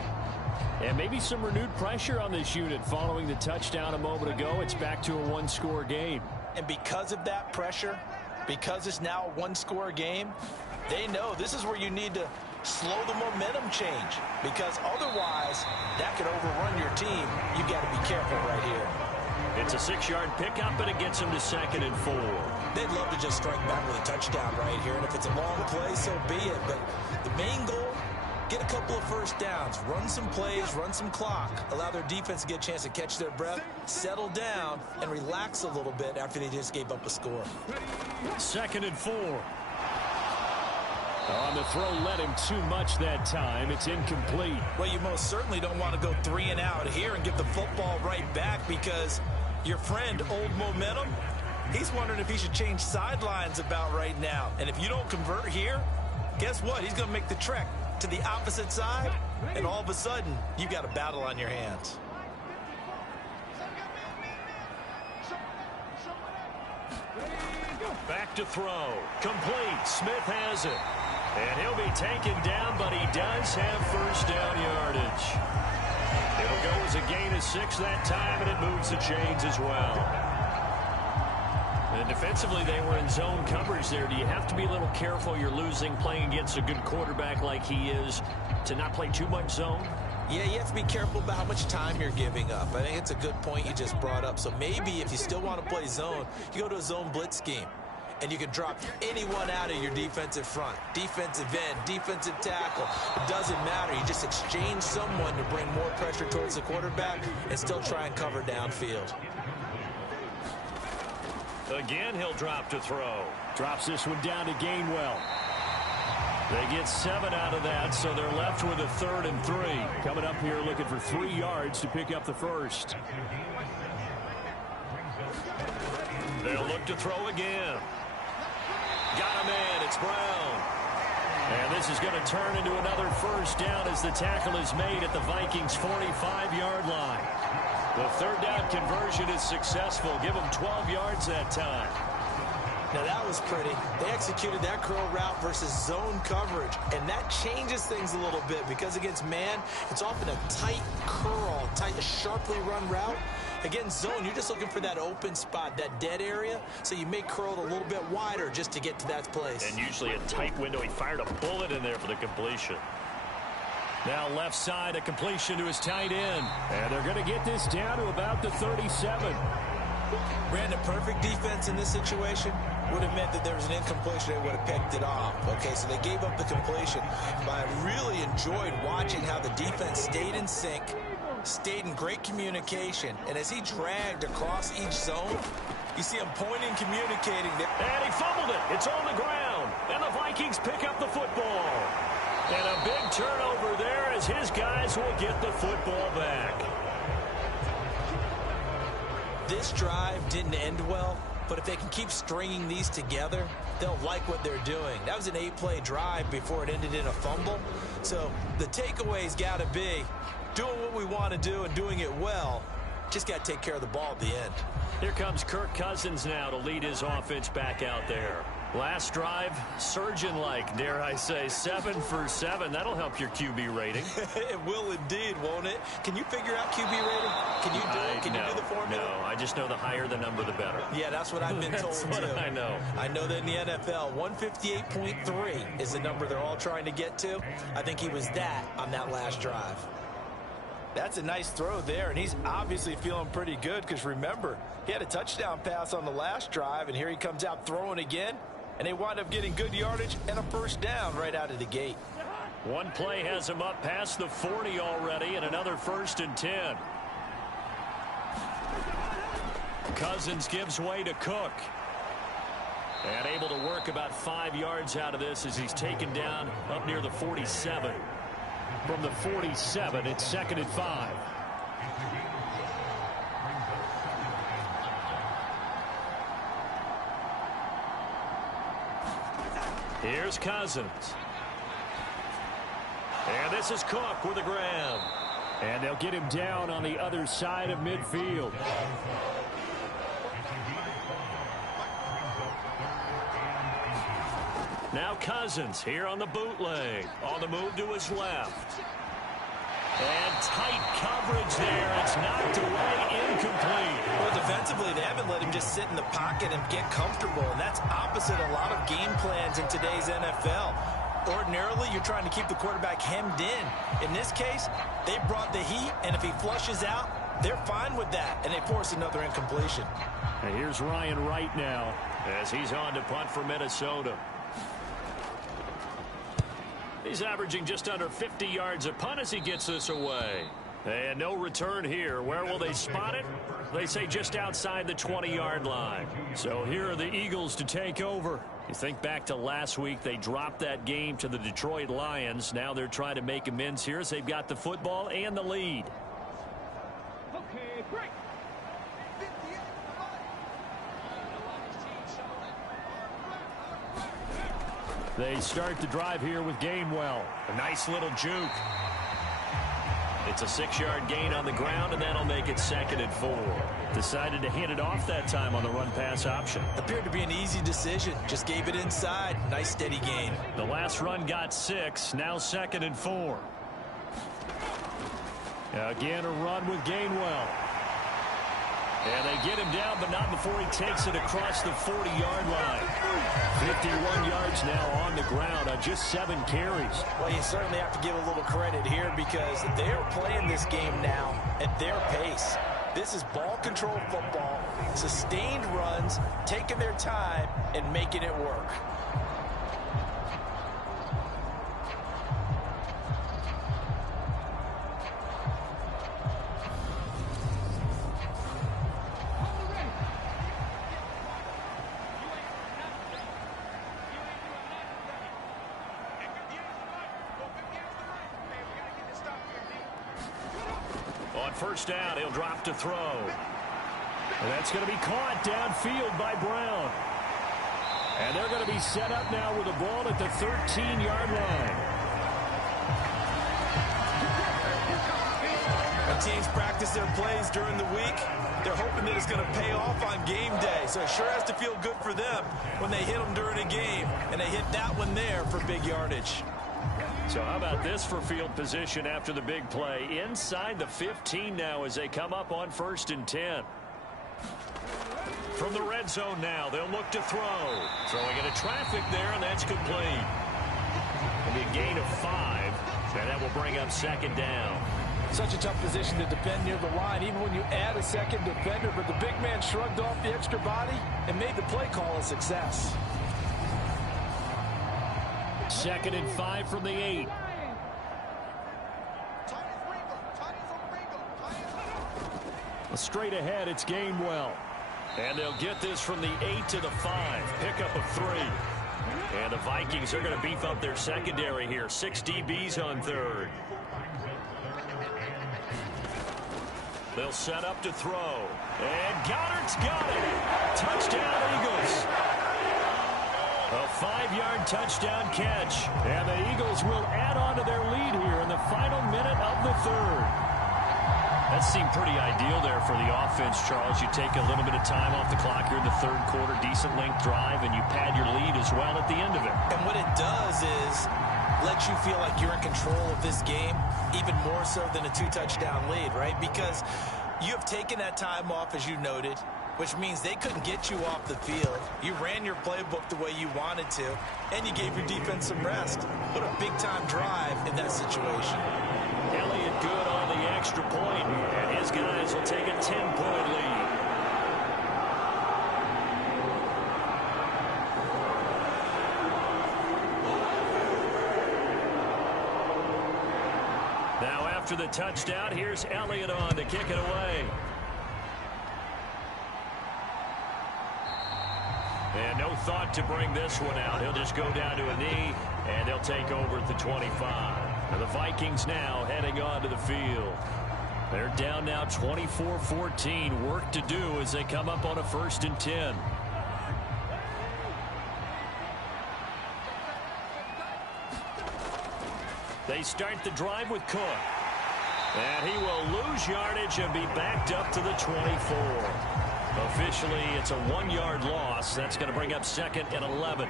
And maybe some renewed pressure on this unit following the touchdown a moment ago. It's back to a 1-score game. And because of that pressure, because it's now a 1-score game, they know this is where you need to slow the momentum change, because otherwise that could overrun your team. You got to be careful right here. It's a 6-yard pickup, and it gets them to 2nd and 4. They'd love to just strike back with a touchdown right here, and if it's a long play, so be it. But the main goal, get a couple of first downs, run some plays, run some clock, allow their defense to get a chance to catch their breath, settle down, and relax a little bit after they just gave up a score. 2nd and 4. On the throw, led him too much that time. It's incomplete. Well, you most certainly don't want to go 3 and out here and get the football right back, because your friend, Old Momentum, he's wondering if he should change sidelines about right now. And if you don't convert here, guess what? He's going to make the trek to the opposite side, and all of a sudden, you got a battle on your hands. Back to throw. Complete. Smith has it. And he'll be taken down, but he does have first down yardage. It'll go as a gain of 6 that time, and it moves the chains as well. And defensively, they were in zone coverage there. Do you have to be a little careful? You're losing playing against a good quarterback like he is to not play too much zone? Yeah, you have to be careful about how much time you're giving up. I think it's a good point you just brought up. So maybe if you still want to play zone, you go to a zone blitz scheme. and you can drop anyone out of your defensive front. Defensive end, defensive tackle. It doesn't matter. You just exchange someone to bring more pressure towards the quarterback and still try and cover downfield. Again, he'll drop to throw. Drops this one down to Gainwell. They get 7 out of that, so they're left with a 3rd and 3. Coming up here looking for 3 yards to pick up the first. They'll look to throw again. Got a man. It's Brown. And this is going to turn into another first down as the tackle is made at the Vikings' 45-yard line. The 3rd down conversion is successful. Give them 12 yards that time. Now that was pretty. They executed that curl route versus zone coverage, and that changes things a little bit because against man, it's often a tight curl, tight, sharply run route. Against zone, you're just looking for that open spot, that dead area, so you may curl it a little bit wider just to get to that place. And usually a tight window. He fired a bullet in there for the completion. Now left side, a completion to his tight end. And they're going to get this down to about the 37. Brandon, perfect defense in this situation would have meant that there was an incompletion. They would have picked it off. Okay, so they gave up the completion. But I really enjoyed watching how the defense stayed in sync, stayed in great communication. And as he dragged across each zone, you see him pointing, communicating. And he fumbled it. It's on the ground. And the Vikings pick up the football. And a big turnover there as his guys will get the football back. This drive didn't end well, but if they can keep stringing these together, they'll like what they're doing. That was an 8-play drive before it ended in a fumble. So the takeaway's got to be doing what we want to do and doing it well. Just got to take care of the ball at the end. Here comes Kirk Cousins now to lead his offense back out there. Last drive, surgeon-like, dare I say, 7 for 7. That'll help your QB rating. It will indeed, won't it? Can you figure out QB rating? Can you do it? Can you do the formula? No, I just know the higher the number, the better. Yeah, that's what I've been told, That's what too. I know. I know that in the NFL, 158.3 is the number they're all trying to get to. I think he was that on that last drive. That's a nice throw there, and he's obviously feeling pretty good because, remember, he had a touchdown pass on the last drive, and here he comes out throwing again. And they wind up getting good yardage and a first down right out of the gate. One play has him up past the 40 already, and another 1st and 10. Cousins gives way to Cook. And able to work about 5 yards out of this as he's taken down up near the 47. From the 47, it's 2nd and 5. Here's Cousins. And this is Cook with a grab. And they'll get him down on the other side of midfield. Now Cousins here on the bootleg. On the move to his left. And tight coverage there. It's knocked away, incomplete. Well, defensively, they haven't let him just sit in the pocket and get comfortable, and that's opposite a lot of game plans in today's NFL. Ordinarily, you're trying to keep the quarterback hemmed in. In this case, they brought the heat, and if he flushes out, they're fine with that, and they force another incompletion. And here's Ryan Wright now as he's on to punt for Minnesota. He's averaging just under 50 yards a punt as he gets this away. And no return here. Where will they spot it? They say just outside the 20-yard line. So here are the Eagles to take over. You think back to last week, they dropped that game to the Detroit Lions. Now they're trying to make amends here as they've got the football and the lead. Okay, break. They start the drive here with Gainwell. A nice little juke. It's a 6-yard gain on the ground, and that'll make it 2nd and 4. Decided to hand it off that time on the run-pass option. Appeared to be an easy decision. Just gave it inside. Nice steady gain. The last run got 6. Now 2nd and 4. Again, a run with Gainwell. And they get him down, but not before he takes it across the 40-yard line. 51 yards now on the ground on just 7 carries. Well, you certainly have to give a little credit here because they're playing this game now at their pace. This is ball control football. sustained runs, taking their time, and making it work. On first down, he'll drop to throw. And that's going to be caught downfield by Brown. And they're going to be set up now with the ball at the 13-yard line. When teams practice their plays during the week, they're hoping that it's going to pay off on game day. So it sure has to feel good for them when they hit them during a game. And they hit that one there for big yardage. So how about this for field position after the big play? Inside the 15 now as they come up on 1st and 10. From the red zone now, they'll look to throw. Throwing into traffic there, and that's complete. It'll be a gain of 5, and that will bring up 2nd down. Such a tough position to defend near the line, even when you add a second defender. But the big man shrugged off the extra body and made the play call a success. 2nd and 5 from the 8. Straight ahead, it's Gainwell. And they'll get this from the 8 to the 5. Pickup of 3. And the Vikings are going to beef up their secondary here. 6 DBs on 3rd. They'll set up to throw. And Goddard's got it. Touchdown, Eagles. A 5-yard touchdown catch. And the Eagles will add on to their lead here in the final minute of the 3rd. That seemed pretty ideal there for the offense, Charles. You take a little bit of time off the clock here in the 3rd quarter, decent length drive, and you pad your lead as well at the end of it. And what it does is let you feel like you're in control of this game, even more so than a 2-touchdown lead, right? Because you have taken that time off, as you noted, which means they couldn't get you off the field. You ran your playbook the way you wanted to, and you gave your defense some rest. What a big-time drive in that situation. Elliott good on the extra point, and his guys will take a 10-point lead. Now after the touchdown, here's Elliott on to kick it away. And no thought to bring this one out. He'll just go down to a knee, and they'll take over at the 25. And the Vikings now heading onto the field. They're down now 24-14. Work to do as they come up on a 1st and 10. They start the drive with Cook. And he will lose yardage and be backed up to the 24. Officially, it's a 1-yard loss. That's going to bring up 2nd and 11.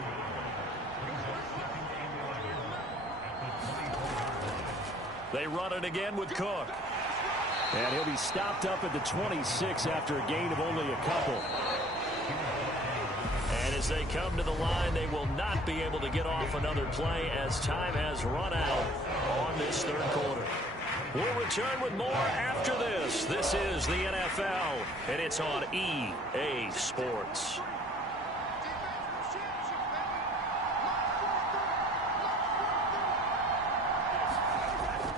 They run it again with Cook. And he'll be stopped up at the 26 after a gain of only a couple. And as they come to the line, they will not be able to get off another play as time has run out on this 3rd quarter. We'll return with more after this. This is the NFL, and it's on EA Sports.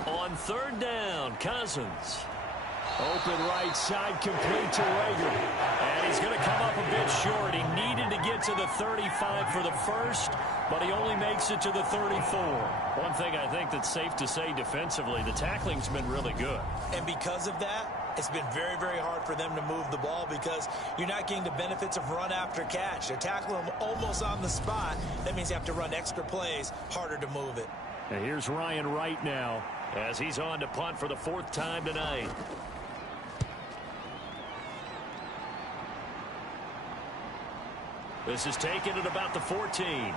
On 3rd down, Cousins. Open right side, complete to Rager. And he's going to come up a bit short. He needed to get to the 35 for the first, but he only makes it to the 34. One thing I think that's safe to say defensively, the tackling's been really good. And because of that, it's been very, very hard for them to move the ball because you're not getting the benefits of run after catch. They're tackling them almost on the spot. That means you have to run extra plays, harder to move it. And here's Ryan Wright now as he's on to punt for the 4th time tonight. This is taken at about the 14.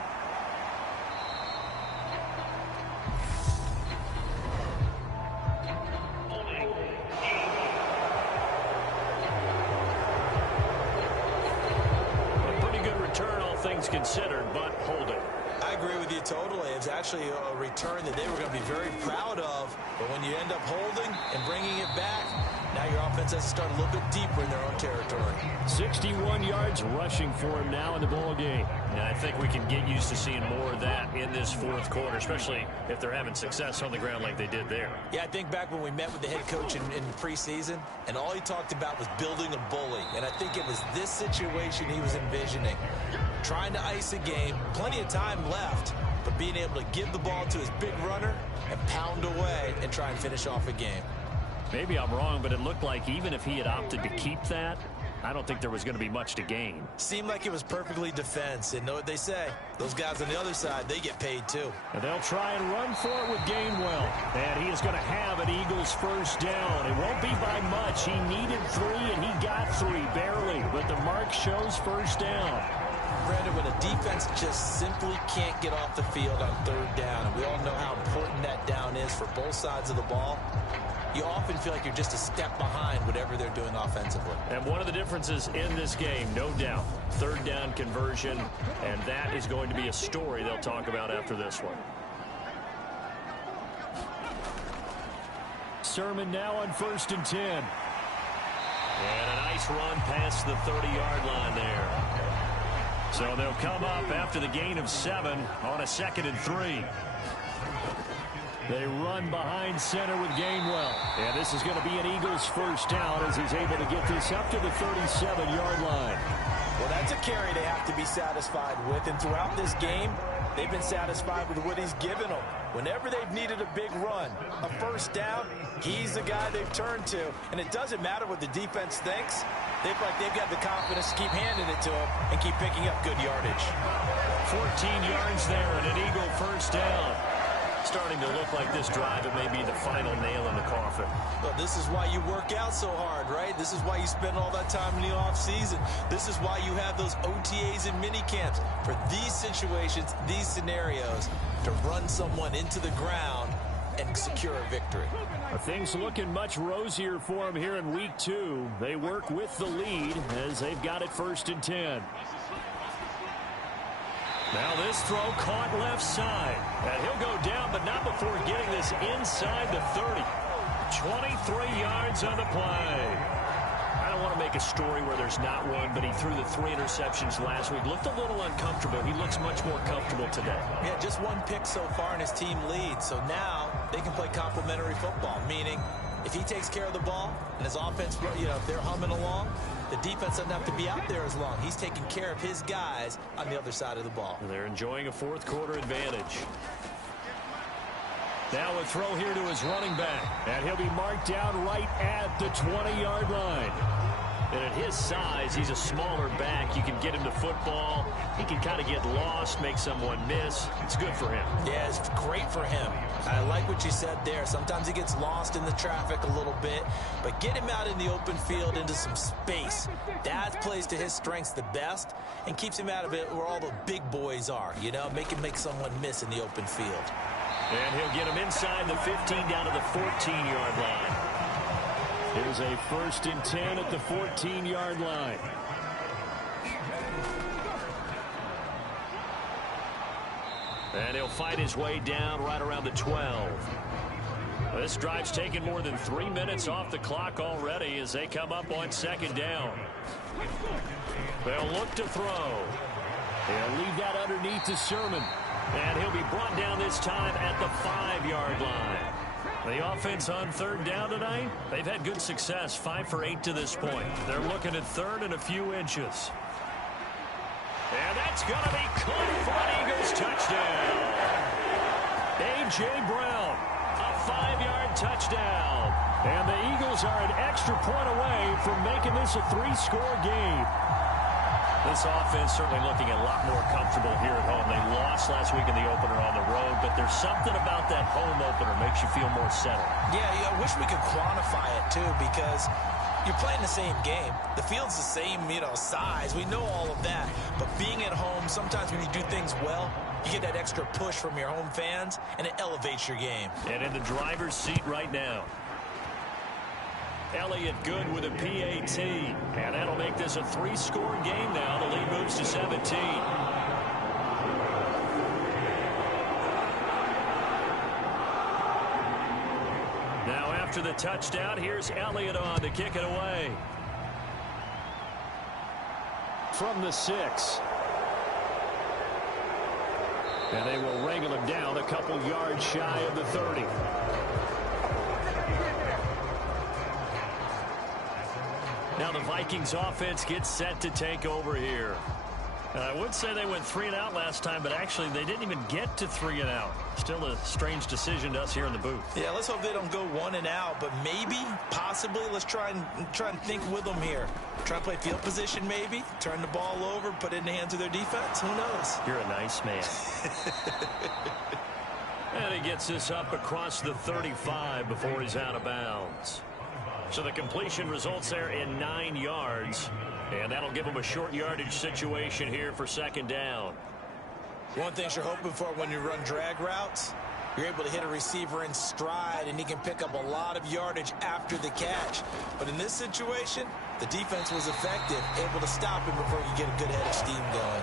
A pretty good return, all things considered, but holding. I agree with you totally. It's actually a return that they were going to be very proud of. But when you end up holding and bringing it back, now your offense has to start a little bit deeper in their own territory. 61 yards rushing for him now in the ball game. And I think we can get used to seeing more of that in this fourth quarter, especially if they're having success on the ground like they did there. Yeah, I think back when we met with the head coach in preseason, and all he talked about was building a bully. And I think it was this situation he was envisioning. Trying to ice a game, plenty of time left, but being able to give the ball to his big runner and pound away and try and finish off a game. Maybe I'm wrong, but it looked like even if he had opted to keep that, I don't think there was going to be much to gain. Seemed like it was perfectly defense. And know what they say? Those guys on the other side, they get paid too. And they'll try and run for it with Gainwell. And he is going to have an Eagles first down. It won't be by much. He needed 3, and he got 3, barely. But the mark shows first down. Brandon, when a defense just simply can't get off the field on third down, and we all know how important that down is for both sides of the ball, you often feel like you're just a step behind whatever they're doing offensively. And one of the differences in this game, no doubt, third down conversion, and that is going to be a story they'll talk about after this one. Sermon now on 1st and 10. And a nice run past the 30-yard line there. So they'll come up after the gain of 7 on a 2nd and 3. They run behind center with Gainwell. And this is going to be an Eagles first down as he's able to get this up to the 37-yard line. Well, that's a carry they have to be satisfied with. And throughout this game, they've been satisfied with what he's given them. Whenever they've needed a big run, a first down, he's the guy they've turned to. And it doesn't matter what the defense thinks. They feel like they've got the confidence to keep handing it to him and keep picking up good yardage. 14 yards there and an Eagle first down. Starting to look like this drive, it may be the final nail in the coffin. Well, this is why you work out so hard, right? This is why you spend all that time in the offseason. This is why you have those OTAs and mini camps. For these situations, these scenarios, to run someone into the ground and secure a victory. Things looking much rosier for them here in week 2. They work with the lead as they've got it 1st and 10. Now this throw caught left side. And he'll go down, but not before getting this inside the 30. 23 yards on the play. I don't want to make a story where there's not one, but he threw the 3 interceptions last week. Looked a little uncomfortable. He looks much more comfortable today. Yeah, just 1 pick so far and his team leads. So now they can play complementary football, meaning if he takes care of the ball and his offense, if they're humming along, the defense doesn't have to be out there as long. He's taking care of his guys on the other side of the ball. They're enjoying a fourth quarter advantage. Now a throw here to his running back. And he'll be marked down right at the 20-yard line. And at his size, he's a smaller back. You can get him to football. He can kind of get lost, make someone miss. It's good for him. Yeah, it's great for him. I like what you said there. Sometimes he gets lost in the traffic a little bit, but get him out in the open field into some space. That plays to his strengths the best and keeps him out of it where all the big boys are, make him make someone miss in the open field. And he'll get him inside the 15 down to the 14-yard line. Here's a 1st and 10 at the 14-yard line. And he'll fight his way down right around the 12. This drive's taken more than 3 minutes off the clock already as they come up on 2nd down. They'll look to throw. They'll leave that underneath to Sermon. And he'll be brought down this time at the 5-yard line. The offense on 3rd down tonight, they've had good success, 5 for 8 to this point. They're looking at 3rd and a few inches. And that's going to be caught for an Eagles touchdown. A.J. Brown, a 5-yard touchdown. And the Eagles are an extra point away from making this a 3-score game. This offense certainly looking a lot more comfortable here at home. They lost last week in the opener on the road, but there's something about that home opener makes you feel more settled. Yeah, I wish we could quantify it, too, because you're playing the same game. The field's the same, size. We know all of that. But being at home, sometimes when you do things well, you get that extra push from your home fans, and it elevates your game. And in the driver's seat right now, Elliott good with a PAT. And that'll make this a 3-score game now. The lead moves to 17. Now after the touchdown, here's Elliott on to kick it away. from the 6. And they will wrangle him down a couple yards shy of the 30. Now the Vikings offense gets set to take over here. I would say they went 3 and out last time, but actually they didn't even get to 3 and out. Still a strange decision to us here in the booth. Yeah, let's hope they don't go 1 and out, but maybe, possibly, let's try and think with them here. Try to play field position maybe, turn the ball over, put it in the hands of their defense. Who knows? You're a nice man. And he gets this up across the 35 before he's out of bounds. So the completion results there in 9 yards. And that'll give him a short yardage situation here for 2nd down. One thing you're hoping for when you run drag routes, you're able to hit a receiver in stride, and he can pick up a lot of yardage after the catch. But in this situation, the defense was effective, able to stop him before he could get a good head of steam going.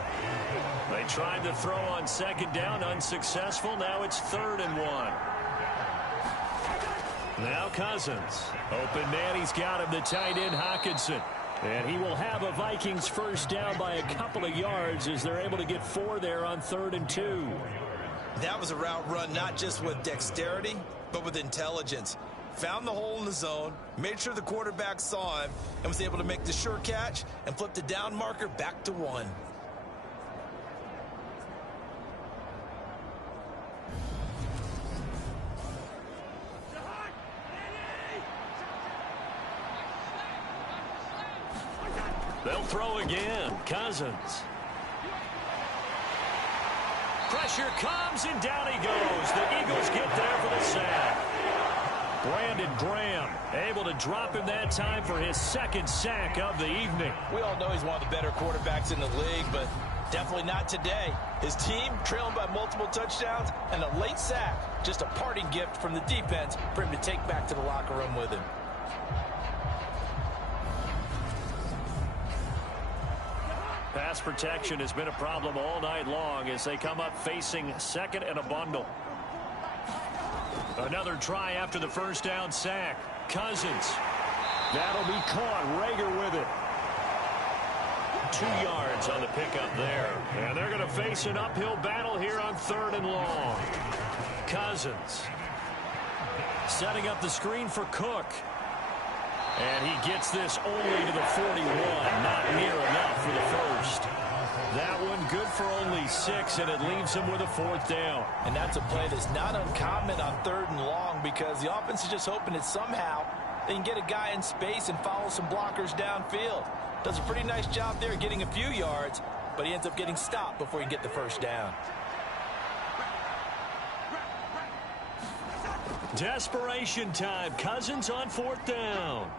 They tried to throw on 2nd down, unsuccessful. Now it's 3rd and 1. Now Cousins. Open man, he's got him, the tight end Hockenson. And he will have a Vikings 1st down by a couple of yards as they're able to get 4 there on 3rd and 2. That was a route run not just with dexterity, but with intelligence. Found the hole in the zone, made sure the quarterback saw him, and was able to make the sure catch and flip the down marker back to 1. They'll throw again. Cousins. Pressure comes, and down he goes. The Eagles get there for the sack. Brandon Graham able to drop him that time for his 2nd sack of the evening. We all know he's one of the better quarterbacks in the league, but definitely not today. His team trailing by multiple touchdowns, and a late sack. Just a parting gift from the defense for him to take back to the locker room with him. Pass protection has been a problem all night long as they come up facing 2nd and a bundle. Another try after the 1st down sack. Cousins. That'll be caught. Rager with it. 2 yards on the pickup there. And they're going to face an uphill battle here on 3rd and long. Cousins. Setting up the screen for Cook. And he gets this only to the 41. Not near enough for the 1st. That one good for only 6, and it leaves him with a 4th down. And that's a play that's not uncommon on 3rd and long because the offense is just hoping that somehow they can get a guy in space and follow some blockers downfield. Does a pretty nice job there getting a few yards, but he ends up getting stopped before he can get the 1st down. Desperation time. Cousins on 4th down.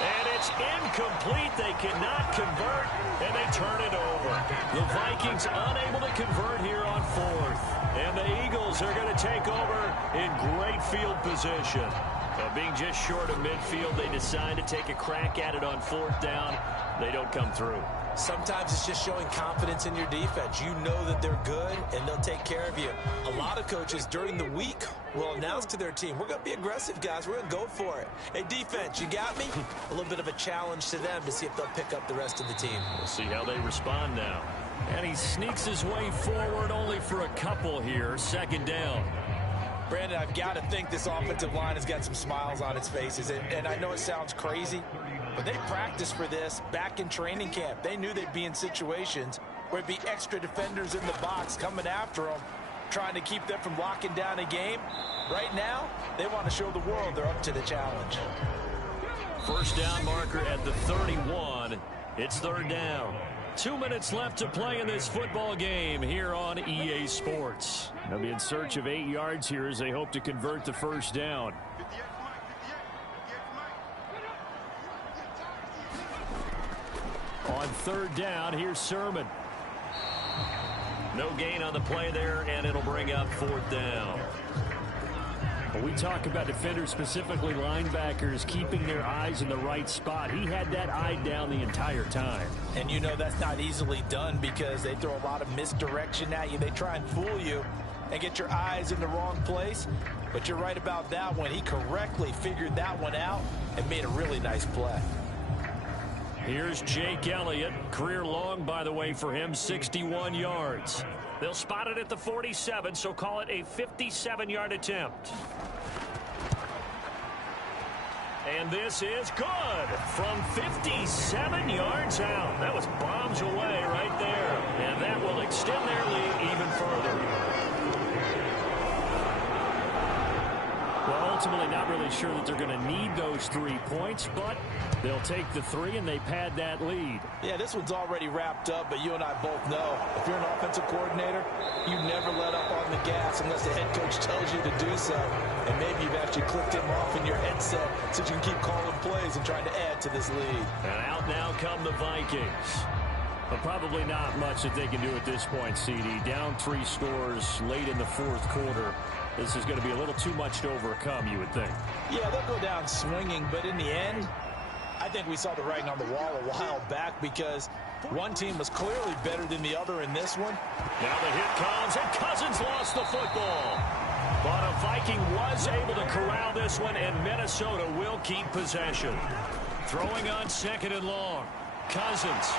And it's incomplete. They cannot convert, and they turn it over. The Vikings unable to convert here on 4th. And the Eagles are going to take over in great field position. Being just short of midfield, they decide to take a crack at it on 4th down. They don't come through. Sometimes it's just showing confidence in your defense. You know that they're good, and they'll take care of you. A lot of coaches during the week will announce to their team, we're going to be aggressive, guys. We're going to go for it. Hey, defense, you got me? A little bit of a challenge to them to see if they'll pick up the rest of the team. We'll see how they respond now. And he sneaks his way forward only for a couple here. 2nd down. Brandon, I've got to think this offensive line has got some smiles on its faces. And I know it sounds crazy, but they practiced for this back in training camp. They knew they'd be in situations where it'd be extra defenders in the box coming after them, trying to keep them from locking down a game. Right now, they want to show the world they're up to the challenge. 1st down marker at the 31. It's 3rd down. 2 minutes left to play in this football game here on EA Sports. They'll be in search of 8 yards here as they hope to convert the 1st down. On 3rd down, here's Sermon. No gain on the play there, and it'll bring up 4th down. When we talk about defenders, specifically linebackers, keeping their eyes in the right spot, he had that eye down the entire time. And you know that's not easily done because they throw a lot of misdirection at you. They try and fool you and get your eyes in the wrong place. But you're right about that one. He correctly figured that one out and made a really nice play. Here's Jake Elliott. Career long, by the way, for him, 61 yards. They'll spot it at the 47, so call it a 57-yard attempt. And this is good from 57 yards out. That was bombs away right there. And that will extend their lead even further. Well, ultimately not really sure that they're going to need those 3 points, but they'll take the 3 and they pad that lead. Yeah, this one's already wrapped up, but you and I both know if you're an offensive coordinator, you never let up on the gas unless the head coach tells you to do so. And maybe you've actually clicked him off in your headset so you can keep calling plays and trying to add to this lead. And out now come the Vikings. But probably not much that they can do at this point, CD. Down 3 scores late in the 4th quarter. This is going to be a little too much to overcome, you would think. Yeah, they'll go down swinging, but in the end, I think we saw the writing on the wall a while back because one team was clearly better than the other in this one. Now the hit comes, and Cousins lost the football. But a Viking was able to corral this one, and Minnesota will keep possession. Throwing on 2nd and long. Cousins.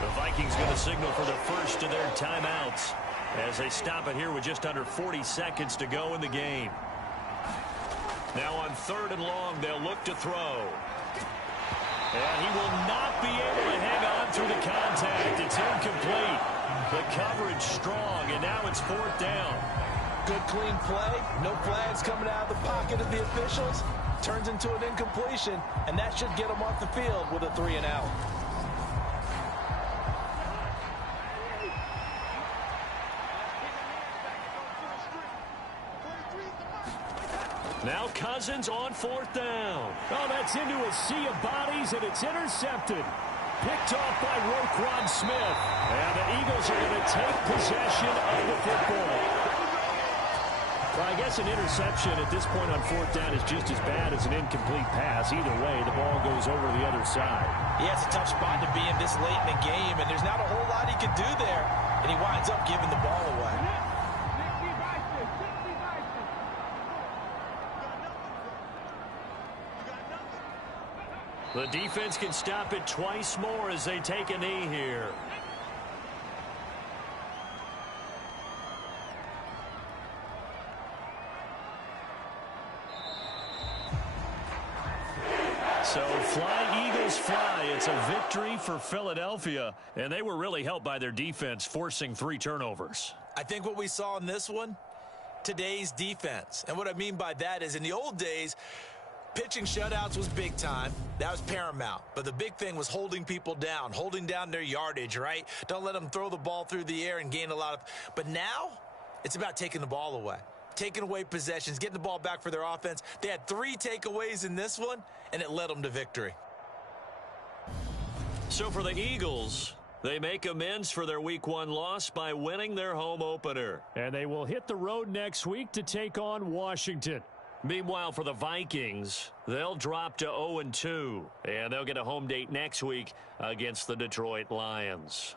The Vikings going to signal for the first of their timeouts as they stop it here with just under 40 seconds to go in the game. Now on 3rd and long, they'll look to throw. And he will not be able to hang on through the contact. It's incomplete. The coverage strong, and now it's 4th down. Good clean play. No flags coming out of the pocket of the officials. Turns into an incompletion, and that should get them off the field with a 3 and out. Now Cousins on 4th down. Oh, that's into a sea of bodies, and it's intercepted. Picked off by Roquan Smith. And the Eagles are going to take possession of the football. Well, I guess an interception at this point on 4th down is just as bad as an incomplete pass. Either way, the ball goes over the other side. Yeah, it's a tough spot to be in this late in the game, and there's not a whole lot he can do there. And he winds up giving the ball away. The defense can stop it twice more as they take a knee here. So fly, Eagles, fly. It's a victory for Philadelphia, and they were really helped by their defense, forcing 3 turnovers. I think what we saw in this one, today's defense. And what I mean by that is in the old days, pitching shutouts was big time. That was paramount. But the big thing was holding people down, holding down their yardage, right? Don't let them throw the ball through the air and gain a lot of. But now it's about taking the ball away, taking away possessions, getting the ball back for their offense. They had 3 takeaways in this one, and it led them to victory. So for the Eagles, they make amends for their Week 1 loss by winning their home opener. And they will hit the road next week to take on Washington. Meanwhile, for the Vikings, they'll drop to 0-2, and they'll get a home date next week against the Detroit Lions.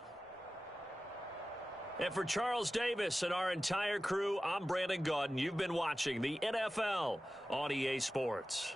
And for Charles Davis and our entire crew, I'm Brandon Gaudin. You've been watching the NFL on EA Sports.